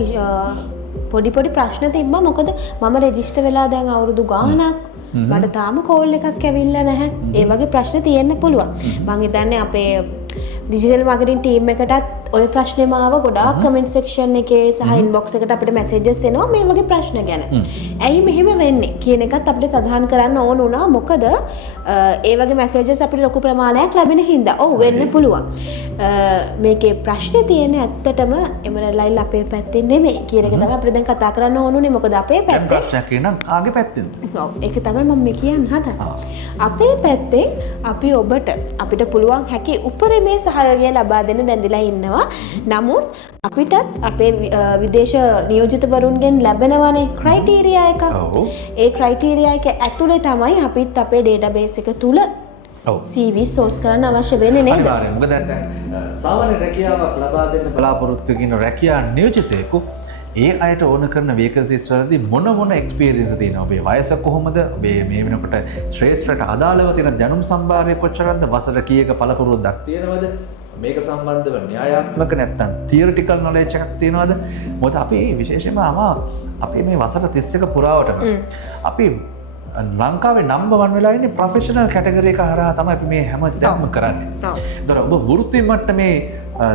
පොඩි ප්‍රශ්න තිබ්බා. මොකද මම රෙජිස්ටර් වෙලා දැන් අවුරුදු ගාණක් මට තාම කෝල් එකක් ඇවිල්ලා නැහැ. ඒ වගේ ප්‍රශ්න තියෙන්න පුළුවන්. මම හිතන්නේ අපේ ඩිජිටල් මාකටිං ටීම් එකටත් ඔය ප්‍රශ්නේ මාව ගොඩාක් කමෙන්ට් සෙක්ෂන් එකේ සහ ඉන්බොක්ස් එකට අපිට මැසේජස් එනවා මේ වගේ ප්‍රශ්න ගැන. ඇයි මෙහෙම වෙන්නේ කියන එකත් අපිට සඳහන් කරන්න ඕන වුණා. මොකද ඒ වගේ මැසේජස් අපිට ලොකු ප්‍රමාණයක් ලැබෙන හින්දා. ඔව් වෙන්න පුළුවන්. මේකේ ප්‍රශ්නේ තියෙන්නේ ඇත්තටම එමරලයිල් අපේ පැත්තේ නෙමෙයි කියන එක තමයි අපිට දැන් කතා කරන්න ඕනුනේ. මොකද අපේ පැත්තේ ප්‍රශ්නයක් කියනනම් කාගේ පැත්තෙන්ද? ඔව් ඒක තමයි මම මේ කියන්න හදන්නේ. අපේ පැත්තෙන් අපි ඔබට අපිට පුළුවන් හැකි උපරිමේ සහයෝගය ලබා දෙන්න බැඳිලා ඉන්නවා. නමුත් අපිටත් අපේ විදේශ නියෝජිතවරුන්ගෙන් ලැබෙනවනේ ක්‍රයිටීරියා එක. ඒ ක්‍රයිටීරියා එක ඇතුලේ තමයි අපිත් අපේ ඩේටාබේස් එක තුල CV සෝස් කරන්න අවශ්‍ය වෙන්නේ නේද? අනිවාර්යයෙන්. මොකද දැන් සාමාන්‍ය රැකියාවක් ලබා දෙන්න බලාපොරොත්තු වෙන රැකියා නියෝජිතයෙකු ඒ අයට ඕන කරන වේකන්සිස් වලදී මොන එක්ස්පීරියන්ස් තියෙනවා? ඔබේ වයස කොහොමද? ඔබේ මේ වෙනකොට ශ්‍රේෂ්ඨට අදාළව තියෙන දැනුම් සම්භාරය කොච්චරද? වසර කීයක පළපුරුද්දක් තියෙනවද? මේක සම්බන්ධව න්‍යායාත්මක නැත්තම් තියරිටිකල් නොලෙජ් එකක් තියෙනවද? මොකද අපි විශේෂයෙන්ම අපි මේ වසර 31 පුරාවටම අපි ලංකාවේ නම්බර් 1 වෙලා ඉන්නේ ප්‍රොෆෙෂනල් කැටගරි එක හරහා තමයි අපි මේ හැම දෙයක්ම කරන්නේ. ඒතර ඔබ වෘත්ති මට්ටමේ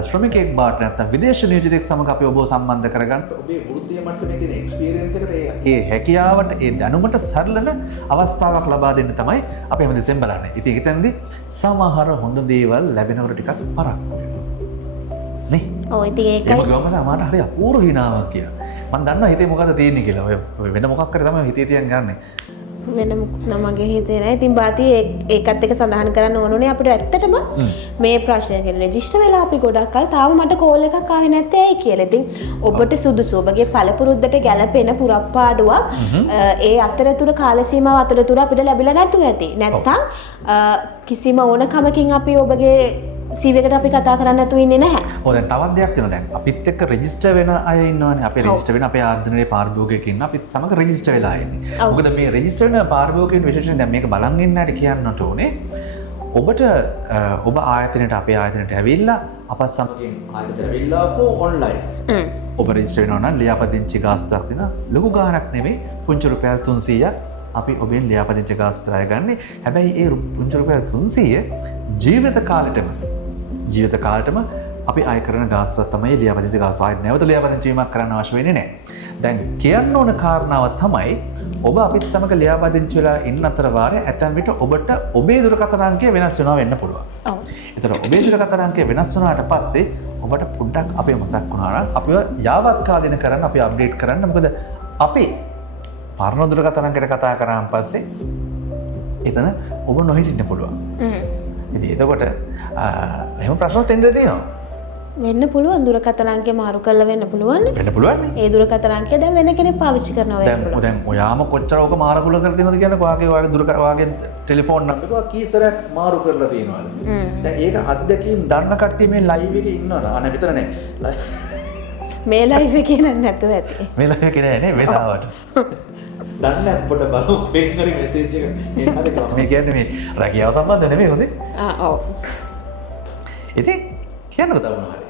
ශ්‍රමිකයෙක් බවට නැත්තම් විදේශ නියෝජිතයෙක් සමග අපි ඔබව සම්බන්ධ කරගන්න ඔබේ වෘත්තීය මට්ටමේ තියෙන එක්ස්පීරියන්ස් එකට ඒ හැකියාවට ඒ දැනුමට සරලන අවස්ථාවක් ලබා දෙන්න තමයි අපි හැමදෙස්සෙන් බලන්නේ. ඉතින් ඒකෙන්දී සමහර හොඳ දේවල් ලැබෙනවට ටිකක් පරක්කු වෙනවා. නේ ඔව් ඉතින් ඒක ඒකයි ගමස මට හරි අපූර්ව හිනාවක් කිය මම දන්නවා හිතේ මොකද තියෙන්නේ කියලා ඔය වෙන මොකක් කරේ තමයි හිතේ තියන් ගන්නෙ වෙන මොකුත් මගේ හිතේ නැහැ. ඉතින් බාති ඒකත් එක්ක සඳහන් කරන්න ඕනුනේ අපිට ඇත්තටම මේ ප්‍රශ්නය ගැන රෙජිස්ටර් වෙලා අපි ගොඩක් කල් තාම මට කෝල් එකක් ආවේ නැත්තේ ඇයි කියලා. ඉතින් ඔබට සුදුසු ඔබගේ පළපුරුද්දට ගැළපෙන පුරප්පාඩුවක් ඒ අතරතුර කාල සීමාව අතරතුර අපිට ලැබිලා නැතුව ඇති. නැත්තම් කිසිම ඕනකමකින් අපි ඔබගේ CV එකට අපි කතා කරන්න නැතුව ඉන්නේ නැහැ. ඔව් දැන් තවත් දෙයක් තියෙනවා දැන් අපිත් එක්ක රෙජිස්ටර් වෙන අය ඉන්නවනේ. අපේ රෙජිස්ටර් වෙන අපේ ආර්ධනයේ පාරිභෝගිකයෙක් ඉන්න අපිත් සමග රෙජිස්ටර් වෙලා ඉන්නේ. මොකද මේ රෙජිස්ටර් වෙන පාරිභෝගිකයන් විශේෂයෙන් දැන් මේක බලන් ඉන්නට කියන්නට ඕනේ. ඔබට ඔබ ආයතනයට අපේ ආයතනයට ඇවිල්ලා අපත් සමගින් ආයතනයට ඇවිල්ලා ඔන්ලයින් ඔබ රෙජිස්ටර් වෙනවා නම් ලියාපදිංචි ගාස්තුවක් දෙන ලොකු ගාණක් නෙමෙයි පුංචි රුපියල් 300ක් අපි ඔබෙන් ලියාපදිංචි ගාස්තුව ගන්න. හැබැයි ඒ පුංචි රුපියල් 300 ජීවිත කාලෙටම අපි අය කරන ගාස්තුවක් තමයි ලියාපදිංචි ගාස්තුව. ආයෙත් නැවත ලියාපදිංචි වීමක් කරන්න අවශ්‍ය වෙන්නේ නැහැ. දැන් කියන්න ඕන කාරණාව තමයි ඔබ අපිත් සමග ලියාපදිංචි වෙලා ඉන්න අතර වාරේ ඇතැම් විට ඔබට ඔබේ දුරකථන අංකය වෙනස් වෙනවා වෙන්න පුළුවන්. ඔව්. ඒතර ඔබේ දුරකථන අංකය වෙනස් වුණාට පස්සේ ඔබට පොඩ්ඩක් අපේ මතක් වුණා නම් අපිව යාවත් කාලින කරන්න අපි අප්ඩේට් කරන්න. මොකද අපි පරණ දුරකථන අංකයට කතා කරාන් පස්සේ එතන ඔබ නොහිටින්න පුළුවන්. ඉතින් එතකොට එහෙම ප්‍රශ්නත් එන්න තියෙනවා. වෙන්න පුළුවන් දුරකථන අංකය මාරු කරලා වෙන්න පුළුවන්. වෙන්න පුළුවන් නේ. ඒ දුරකථන අංකය දැන් වෙන කෙනෙක් පාවිච්චි කරනවා වෙන්න පුළුවන්. දැන් ඔයාම කොච්චර ඔක මාරු කරලා තියෙනවද කියන්නේ ඔයාගේ ටෙලිෆෝන් නම්බර් එක කීසරයක් මාරු කරලා තියෙනවද? දැන් ඒක අත්දැකීම් දන්න කට්ටිය මේ ලයිව් එකේ ඉන්නවද? අනේ විතර නේ. මේ ලයිව් එකේ නැත්නම් ඇති. මේ ලයිව් එකේ නෑ වෙලාවට. දන්න අපට බලමු පේන්නරි මෙසේජ් එක මේ කියන්නේ මේ රැකියාව සම්බන්ධ නෙමෙයි හොඳේ. ඔව්. ඉතින් කියන්නකෝ තව මොනවා හරි.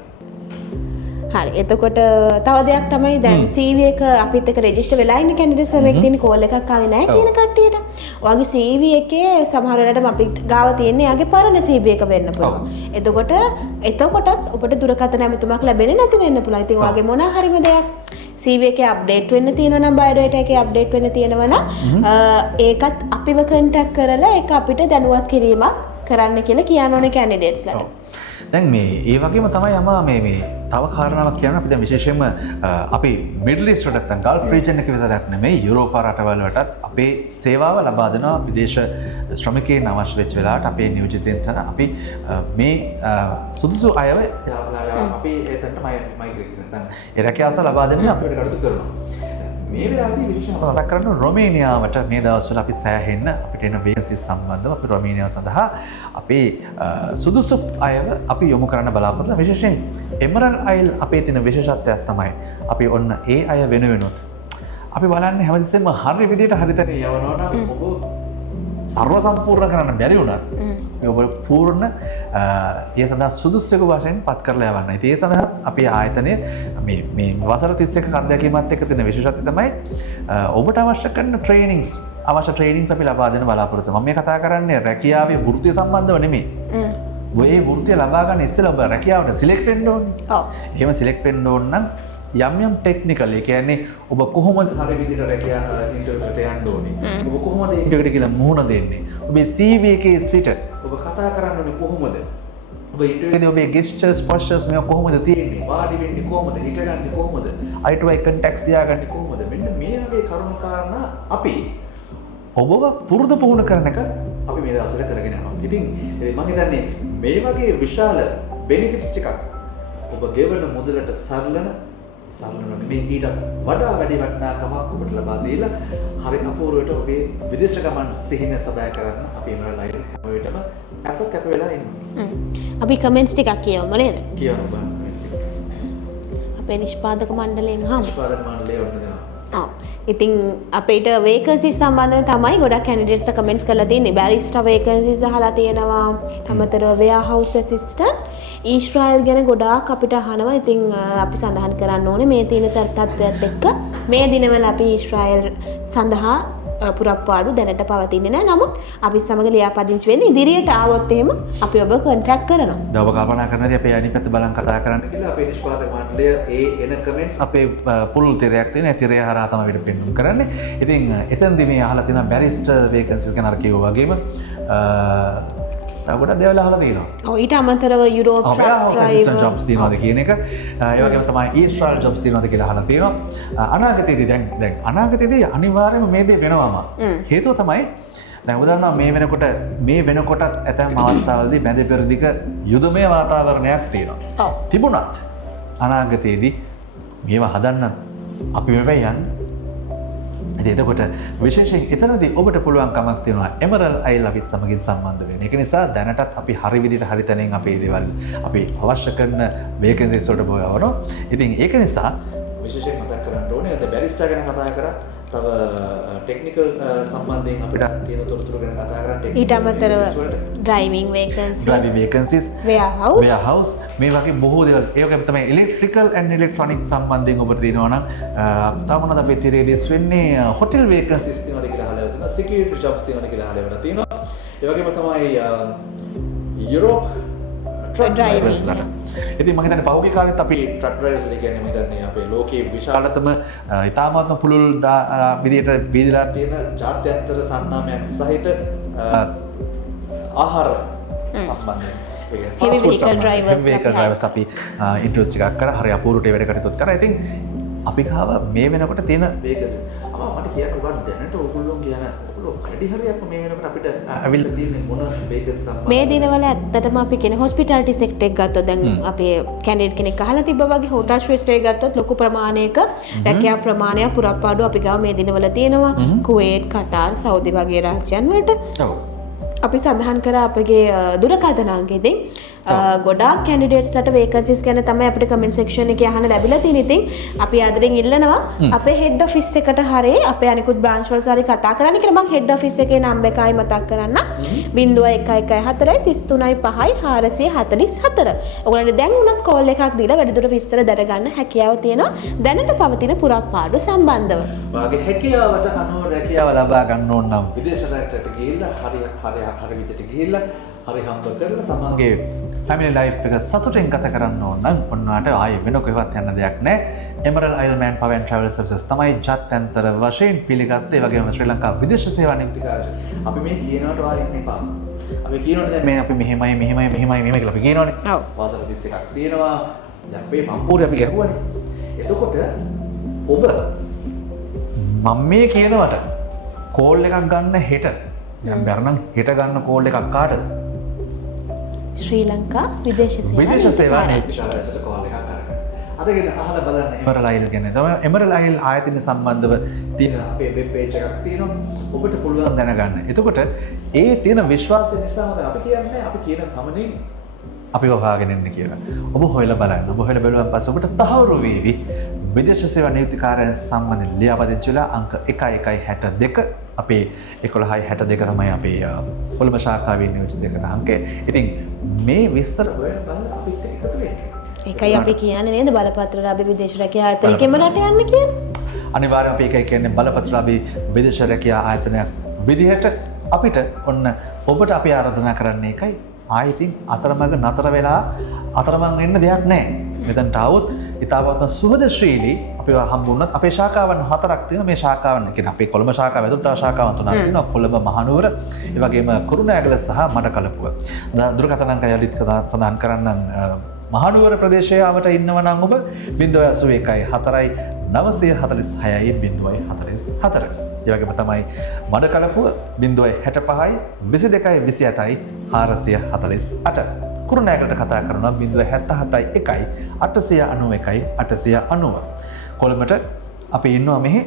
හරි. එතකොට තව දෙයක් තමයි දැන් CV එක අපිත් එක්ක රෙජිස්ටර් වෙලා ඉන්න කැන්ඩිඩේට්ස් ලාට තියෙන කෝල් එකක් ආවේ නැහැ කියන කට්ටියට. ඔයාගේ CV එකේ සමහර වෙලාවට අපි ගාව තියෙන යාගේ පරණ CV එක වෙන්න පුළුවන්. එතකොටත් ඔබට දුරකථන ඇමතුමක් ලැබෙන්නේ නැති වෙන්න පුළුවන්. ඉතින් ඔයාගේ මොන හරිම දෙයක් CV එකේ අප්ඩේට් වෙන්න තියෙනවා නම් බයෝඩේටා එකේ අප්ඩේට් වෙන්න තියෙනවා නම් ඒකත් අපිව කන්ටැක්ට් කරලා ඒක අපිට දැනුවත් කිරීමක් කරන්න කියලා කියන්න ඕනේ කැන්ඩිඩේට්ස් ලාට. දැන් මේ ඒ වගේම තමයි අමා මේ තව කාරණාවක් කියන්න අපි දැන් විශේෂයෙන්ම අපි මිඩල් ඊස්ට් වලට නැත්නම් ගල්ෆ් රීජන් එකේ විතරක් නෙමෙයි යුරෝපා රටවල් වලටත් අපේ සේවාව ලබා දෙනවා විදේශ ශ්‍රමිකයන් අවශ්‍ය වෙච්ච වෙලාවට අපේ නියෝජිතයන්ට අපි මේ සුදුසු අයව අපි එතනට මයිග්‍රේට් නැත්නම් ඒ රැකියාව ලබා දෙන්න අපිට කටයුතු කරනවා. මේ වෙලාවේදී විශේෂයෙන්ම මතක් කරන්න රොමේනියාවට මේ දවස්වල අපි සෑහෙන්න අපිට එන වේකන්සිස් සම්බන්ධව අපි රොමේනියාව සඳහා අපේ සුදුසු අයව අපි යොමු කරන්න බලාපොරොත්තු වෙනවා. විශේෂයෙන් එමරල් අයිල් අපේ තියෙන විශේෂත්වයක් තමයි අපි ඔන්න ඒ අය වෙනුවෙනුත් අපි බලන්නේ හැමතිස්සෙම හරි විදිහට හරිතක යවනවා නම් ඔබ සර්ව සම්පූර්ණ කරන්න බැරි වුණත් ඔබ පූර්ණ ඒ සඳහා සුදුස්සෙකු වශයෙන් පත් කරලා යවන්න. ඉතින් ඒ සඳහා අපේ ආයතනය මේ වසර 31ක අත්දැකීමත් එක්ක තියෙන විශේෂත්වය තමයි ඔබට අවශ්‍ය කරන ට්‍රේනින්ග්ස් අපි ලබා දෙන්න බලාපොරොත්තු වෙනවා. මම මේ කතා කරන්නේ රැකියාවේ වෘත්තිය සම්බන්ධව නෙමෙයි. ඔය වෘත්තිය ලබා ගන්න ඉස්සෙල්ලා ඔබ රැකියාවට සිලෙක්ට් වෙන්න ඕනේ. ඔව්. එහෙම සිලෙක්ට් වෙන්න ඕන නම් යම් ටෙක්නිකල් ඒ කියන්නේ ඔබ කොහොමද හරි විදිහට රැකියා ඉන්ටර්විව් එකට යන්න ඕනේ. ඔබ කොහොමද ඉන්ටර්විව් එකට කියලා මුහුණ දෙන්නේ. ඔබේ CV එකේ සිට ඔබ කතා කරන්න ඕනේ කොහොමද? ඔබ ඉන්ටර්විව් එකේදී ඔබේ ගෙස්චර්ස් පොස්චර්ස් මේවා කොහොමද තියෙන්නේ? වාඩි වෙන්නේ කොහොමද? හිටගන්නේ කොහොමද? eye to eye contacts තියාගන්නේ කොහොමද? මෙන්න මේ වගේ කරුණු කාරණා අපි ඔබව පුරුදු පුහුණු කරන එක අපි මේ දවස්වල කරගෙන යනවා. ඉතින් මම හිතන්නේ මේ වගේ විශාල බෙනිෆිට්ස් ටිකක් ඔබ ගෙවන මුදලට සරලන මේ ඊට වඩා වැඩි වටිනාකමක් ඔබට ලබා දීලා හරි අපූර්වවට ඔබේ විදේශ ගමන් සිහින සබය කරන්න අපි මේ ලයිව් හැම වෙලටම කැප වෙලා ඉන්නවා. අපි කමෙන්ට්ස් ටිකක් කියවමු නේද? කියවමු බං කමෙන්ට්ස් ටික. අපේ නිෂ්පාදක මණ්ඩලයෙන් හම්. නිෂ්පාදක මණ්ඩලය වුණ දෙනවා. ඔව්. ඉතින් අපිට වේකන්සි සම්බන්ධව තමයි ගොඩක් කැන්ඩිඩේට්ස්ලා කමෙන්ට්ස් කරලා තියෙන්නේ. බැරිස්ටා වේකන්සිස් අහලා තියෙනවා. අමතරව වෙයාහවුස් ඇසිස්ටන්ට් ඊශ්‍රායල් ගැන ගොඩාක් අපිට අහනවා. ඉතින් අපි සඳහන් කරන්න ඕනේ මේ තියෙන තත්ත්වයත් එක්ක මේ දිනවල අපි ඊශ්‍රායල් සඳහා පුරප්පාඩු දැනට පවතින්නේ නැහැ. නමුත් අපි සමග ලියාපදිංචි වෙන්න ඉදිරියට ආවොත් එහෙම අපි ඔබ කොන්ටැක්ට් කරනවා. දැන් ඔබ කල්පනා කරනදී අපේ අනිත් පැත්ත බලන් කතා කරන්න කියලා අපේ නිෂ්පාදක මණ්ඩලය එන කමෙන්ට්ස් අපේ පුළුල් තිරයක් තියෙන. ඒ තිරය හරහා තමයි අපිට පෙන්වන්න කරන්නේ. ඉතින් එතනදී මේ අහලා තියෙන බැරිස්ටර් වේකන්සිස් ගැන අර කිව්වා වගේම තව ගොඩක් දේවල් අහලා තියෙනවා. ඔව් ඊට අමතරව යුරෝප් ඇසිස්ටන්ට් ජොබ්ස් තියෙනවද කියන එක ඒ වගේම තමයි ඊස්ට්‍රායල් ජොබ්ස් තියෙනවද කියලා අහලා තියෙනවා. අනාගතයේදී දැන් අනාගතයේදී අනිවාර්යයෙන්ම මේ දේ වෙනවම. හේතුව තමයි දැන් උදාහරණයක් මේ වෙනකොටත් ඇතැම් අවස්ථාවලදී බැඳ පෙරදික යුදමය වාතාවරණයක් තියෙනවා. ඔව්. තිබුණත් අනාගතයේදී මේවා හදන්න අපි වෙවයි යන්නේ. එතකොට විශේෂයෙන් එතනදී ඔබට පුළුවන් කමක් තියෙනවා එමරල් අයිල් අපිත් සමගින් සම්බන්ධ වෙන්න. ඒක නිසා දැනටත් අපි හරි විදිහට හරි තැනින් අපේ දේවල් අපි අවශ්‍ය කරන වේකන්සිස් වලට බොයවනවා. ඉතින් ඒක නිසා විශේෂයෙන් මතක් කරගන්න ඕනේ අද බැරිස්ටා ගැන කතා කරා. තව ටෙක්නිකල් සම්බන්ධයෙන් අපිට තියෙන තොරතුරු ගැන කතා කරා. ඊට අමතරව ඩ්‍රයිවිං වේකන්සිස් වෙයාහවුස් මේ වගේ බොහෝ දේවල් ඒ වගේම තමයි ඉලෙක්ට්‍රිකල් ඇන්ඩ් ඉලෙක්ට්‍රොනික් සම්බන්ධයෙන් ඔබට තියෙනවා නම් තව මොනවද අපේ තිරේදීස් වෙන්නේ හොටෙල් වේකන්සිස් තියෙනවද කියලා අහලා තියෙනවා සිකියුරිටි ජොබ්ස් තියෙනවද කියලා අහලා තියෙනවා ඒ වගේම තමයි යුරෝප් ට්‍රක් ඩ්‍රයිවර්ස් ලා ඉතින් මම හිතන්නේ පහුගිය කාලෙත් අපි ට්‍රක් ඩ්‍රයිවර්ස් ලා කියන්නේ මම හිතන්නේ අපේ ලෝකයේ විශාලතම ඉතාමත්ම පුළුල් විදියට බීදලා තියෙන ජාත්‍යන්තර සන්නාමයක් සහිත ආහාර සම්බන්ධයෙන් heavy vehicle drivers අපි ඉන්ට්‍රොඩියුස් ටිකක් කරා හරි අපූර්වට වැඩ කටයුතු කරා. ඉතින් අපි ගාව මේ වෙනකොට තියෙන වේගස මට කියන්න ඔයාලට දැනට ඕගොල්ලෝ කියන ඔයගොල්ලෝ වැඩි හරියක් මේ වෙනකොට අපිට අවිල්ල තියෙන්නේ මොන වේගස සම්බන්ධ මේ දිනවල ඇත්තටම අපි කියන හොස්පිටැලිටි සෙක්ටර් එක ගත්තොත් දැන් අපේ කැන්ඩිඩේට් කෙනෙක් අහලා තිබ්බා වගේ හෝටල් ශ්‍රේෂ්ඨ එක ගත්තොත් ලොකු ප්‍රමාණයක රැකියා ප්‍රමාණයක් පුරප්පාඩු අපි ගාව මේ දිනවල තියෙනවා කුවේට් කටාර් සෞදි වගේ රාජ්‍යයන් වලට. ඔව්. අපි සඳහන් කරා අපගේ දුරකථන අංකෙදී ගොඩාක් කැන්ඩිඩේට්ස්ලට වේකන්සිස් ගැන තමයි අපිට කමෙන්ට් සෙක්ෂන් එකේ අහන්න ලැබිලා තියෙන. ඉතින් අපි ආදරෙන් ඉල්ලනවා අපේ හෙඩ් ඔෆිස් එකට හරි අපේ අනිකුත් බ්‍රාන්ච් වල හරි කතා කරන්න කියලා. මම හෙඩ් ඔෆිස් එකේ නම්බර් එකයි මතක් කරන්න 0114 335 444. ඔයගොල්ලන්ට දැන් උනත් කෝල් එකක් දීලා වැඩිදුර විස්තර දැනගන්න හැකියාව තියෙනවා දැනට පවතින පුරප්පාඩු සම්බන්ධව. ඔයාගේ හැකියාවට අනුව රැකියාව ලබා ගන්න ඕන නම් විදේශ රටකට ගිහිල්ලා හරි විදිහට ගිහිල්ලා හරි හම්බ කරලා තමන්ගේ ෆැමිලි ලයිෆ් එක සතුටින් ගත කරන්න ඕන නම් ඔන්නට ආයේ වෙන කොහෙවත් යන්න දෙයක් නැහැ. එමරල් අයිල්මෑන් පවර් ඇන්ඩ් ට්‍රැවල් සර්විසස් තමයි ජාත්‍යන්තර වශයෙන් පිළිගත්තේ. ඒ වගේම ශ්‍රී ලංකා විදේශ සේවා නියුක්ති කාර්යාලය. අපි මේ කියනවට ආයෙ ඉන්න එපා. අපි කියනවනේ දැන් මේ අපි මෙහෙමයි කියලා අපි කියනවනේ. ඔව්. වාසල 31ක් තියෙනවා. දැන් මේ සම්පූර්ණ අපි ගැහුවානේ. එතකොට ඔබ මම මේ කියනවට කෝල් එකක් ගන්න හෙට දැන් බැරනම් හෙට ගන්න කෝල් එකක් කාටද? ශ්‍රී ලංකා විදේශ සේවා නියුක්ති කාර්යාලයට කෝල් එකක් අරගෙන. අදගෙන අහලා බලන්න එමරල් අයිල් ගැන. තමයි එමරල් අයිල් ආයතන සම්බන්ධව තියෙන අපේ වෙබ් පේජ් එකක් තියෙනවා. ඔබට පුළුවන් දැනගන්න. එතකොට ඒ තියෙන විශ්වාසය නිසාම අපි කියන්නේ අපි කියන කමනේ අපි හොයාගෙන ඉන්න කියලා. ඔබ හොයලා බලන්න. ඔබ හොයලා බලුවන් පස්සේ ඔබට තහවුරු වේවි. විදේශ සේවා නියුක්ති කාර්යාලය සම්බන්ධ ලියාපදිංචි වෙලා අංක 1162 අපේ 1162 තමයි අපේ කොළඹ ශාඛාවේ නියෝජිත කරන අංකය. ඉතින් මේ විස්තර හොයලා බලලා අපිට එකතු වෙන්න. ඒකයි අපි කියන්නේ නේද බලපත්‍රලාභී විදේශ රැකියා ආයතනයකම රට යන්න කියන්නේ. අනිවාර්යයෙන් අපි ඒකයි කියන්නේ බලපත්‍රලාභී විදේශ රැකියා ආයතනයක් විදිහට අපිට ඔන්න ඔබට අපි ආරාධනා කරන්නේ ඒකයි. ආයිතින් අතරමඟ නතර වෙලා අතරමං වෙන්න දෙයක් නැහැ. මෙතනට આવොත් ඉතාමත්ම සුහදශීලී අපිව හම්බුනොත් අපේ ශාඛාවන් 4ක් තියෙනවා. මේ ශාඛාවන් කියන්නේ අපේ කොළඹ ශාඛාව ඇතුළත තව ශාඛාවන් 3ක් තියෙනවා. කොළඹ මහනුවර, ඒ වගේම කුරුණෑගල සහ මඩකලපුව. දුරකථන අංකය යලිත් සඳහන් කරන්නම් මහනුවර ප්‍රදේශයේ ආවට ඉන්නව නම් ඔබ 081 4යි 946යි 044. ඒ වගේම තමයි මඩකලපුව 065යි 22යි 28යි 448. කුරුණෑගලට කතා කරනවා 077යි 1යි 891යි 890. කොළඹට අපි ඉන්නවා මෙහි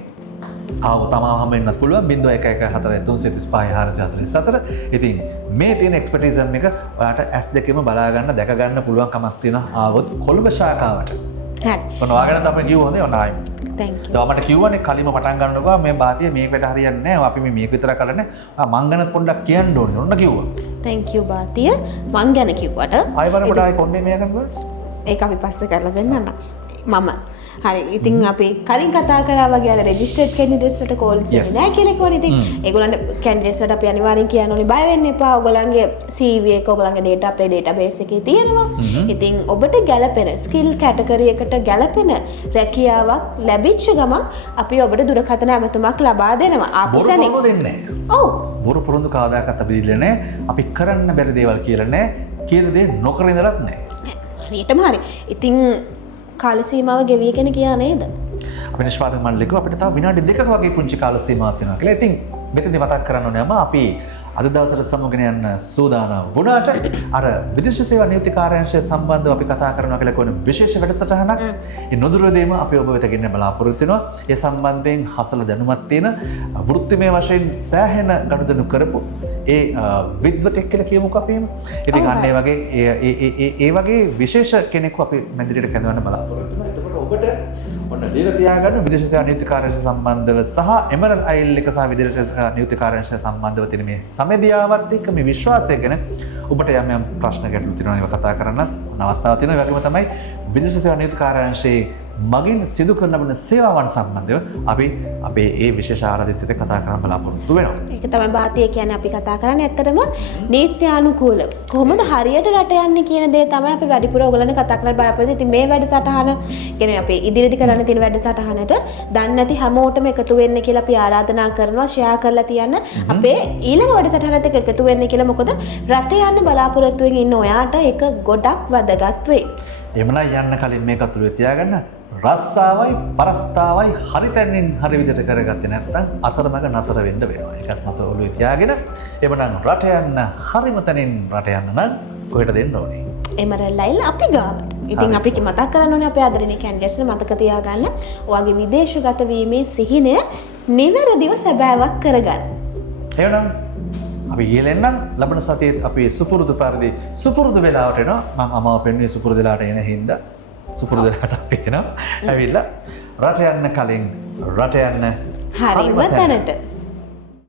තමාව හම්බෙන්නත් පුළුවන් 0114 335 444. ඉතින් මේ තියෙන එක්ස්පර්ටිසම් එක ඔයාට S2 බලා ගන්න දැක ගන්න පුළුවන් කමක් තියෙනවා ආවොත් කොළඹ ශාඛාවට. හරි. ඔන්න ඔයාගෙන තමයි කිව්ව හොඳේ ඔන්න ආයි. thank you. මට කිව්වනේ කලින්ම පටන් ගන්නකොට මේ බාතිය මේකට හරියන්නේ නැහැ. අපි මේක විතර කරන්නේ. මං ගැන පොඩ්ඩක් කියන්න ඕනේ. ඔන්න කිව්වා. thank you බාතිය. මං ගැන කිව්වට ආයි වරකට ආයි කොණ්ඩේ මෙයා කරනවා. ඒක අපි පස්සේ කරලා දෙන්නම්. මම හරි ඉතින් අපි කලින් කතා කරා වගේ අර රෙජිස්ටර්ඩ් කැන්ඩිඩේට්ස්ට කෝල් දෙන්නේ නැහැ කියලා කිව්වනේ. ඉතින් ඒගොල්ලන්ට කැන්ඩිඩේට්ස්ට අපි අනිවාර්යෙන් කියන්න ඕනේ බය වෙන්න එපා. ඔයගොල්ලන්ගේ CV එක ඔයගොල්ලන්ගේ data අපේ database එකේ තියෙනවා. ඉතින් ඔබට ගැළපෙන ස්කිල් කැටගරි එකට ගැළපෙන රැකියාවක් ලැබිච්ච ගමන් අපි ඔබට දුරකථන ඇමතුමක් ලබා දෙනවා. ආපුසනේ. දෙන්නේ නැහැ. ඔව් බොරු පුරුදු කවදාකවත් අපි දිල්ලේ නැහැ. අපි කරන්න බැරි දේවල් කියලා නැහැ. කියන දේ නොකර ඉඳලත් නැහැ. හරියටම හරි. ඉතින් කාල සීමාව ගෙවිගෙන ගියා නේද? අපි නිෂ්පාදක මණ්ඩලිකව අපිට තව විනාඩි 2ක වගේ පුංචි කාල සීමාවක් තියෙනවා කියලා. ඉතින් මෙතනදී මතක් කරන්න ඕනේ අපි අද දවසට සමුගෙන යන්න සූදානම් වුණාට අර විදේශ සේවා නීති කාර්යාංශය සම්බන්ධව අපි කතා කරනවා කියලා කියන විශේෂ වැඩසටහනක් ඒ නොදුරදීම අපි ඔබ වෙත ගෙන්න බලාපොරොත්තු වෙනවා. ඒ සම්බන්ධයෙන් හසල දැනුමක් තියෙන වෘත්තිමය වශයෙන් සෑහෙන ගනුදෙනු කරපු ඒ විද්වතෙක් කියලා කියමුකෝ අපි එහෙම. ඉතින් අන්න ඒ වගේ ඒ වගේ විශේෂ කෙනෙක්ව අපි මැදිරියට කැඳවන්න බලාපොරොත්තු වෙනවා. එතකොට ඔබට ඔන්න ලියලා තියාගන්න විදේශ සේවා නීති කාර්යාංශය සම්බන්ධව සහ එමරල් අයිල් එක සහ විදේශ නීති කාර්යාංශය සම්බන්ධව තියෙන මේ සමෙදියාවත් එක්ක මේ විශ්වාසය ගැන ඔබට යම් ප්‍රශ්න ගැටලු තියෙනවා ඒවා කතා කරන්න අවස්ථාවක් තියෙනවා. ඒ වගේම තමයි විදේශ සේවා නීති කාර්යාංශයේ මගින් සිදු කරන ලබන සේවාවන් සම්බන්ධව අපි අපේ ඒ විශේෂ ආරාධිතයට කතා කරන්න බලාපොරොත්තු වෙනවා. ඒක තමයි බාතිය කියන්නේ අපි කතා කරන්නේ ඇත්තටම නීත්‍යානුකූලව. කොහොමද හරියට රට යන්නේ කියන දේ තමයි අපි වැඩිපුර ඔයගොල්ලන්ට කතා කරලා බලාපොරොත්තු. ඉතින් මේ වැඩසටහන කියන්නේ අපි ඉදිරියේදී කරන්න තියෙන වැඩසටහනට දන්නේ නැති හැමෝටම එකතු වෙන්න කියලා අපි ආරාධනා කරනවා. ෂෙයා කරලා තියන්න. අපේ ඊළඟ වැඩසටහනත් එක්ක එකතු වෙන්න කියලා. මොකද රට යන්න බලාපොරොත්තු වෙමින් ඉන්න ඔයාට ඒක ගොඩක් වැදගත් වෙයි. එමනම් යන්න කලින් මේක අතුලේ තියාගන්න. රස්සාවයි පරස්තාවයි හරි තැනින් හරි විදිහට කරගත්තේ නැත්නම් අතරමඟ නතර වෙන්න වෙනවා. ඒකත් මත ඔළුවේ තියාගෙන එමනම් රට යන්න හරිම තැනින් රට යන්න නම් ඔහෙට දෙන්න ඕනේ. එමරල්ලයිල් අපි ගාවට. ඉතින් අපි මතක් කරන්න ඕනේ අපේ ආදරණීය කැන්ඩිඩේට්ස්ලා මතක තියාගන්න. ඔයාගේ විදේශගත වීමේ සිහිනය නිවැරදිව සැබෑවක් කරගන්න. එහෙනම් අපි ගියලෙන්නම් ලබන සතියේත් අපි සුපුරුදු පරිදි සුපුරුදු වෙලාවට එනවා. මම අමාව පෙන්වන්නේ සුපුරුදු වෙලාවට එන හින්දා සුපුරුදු වෙලාවට අපි එනවා. ඇවිල්ලා රට යන්න කලින් රට යන්න හරිම තැනට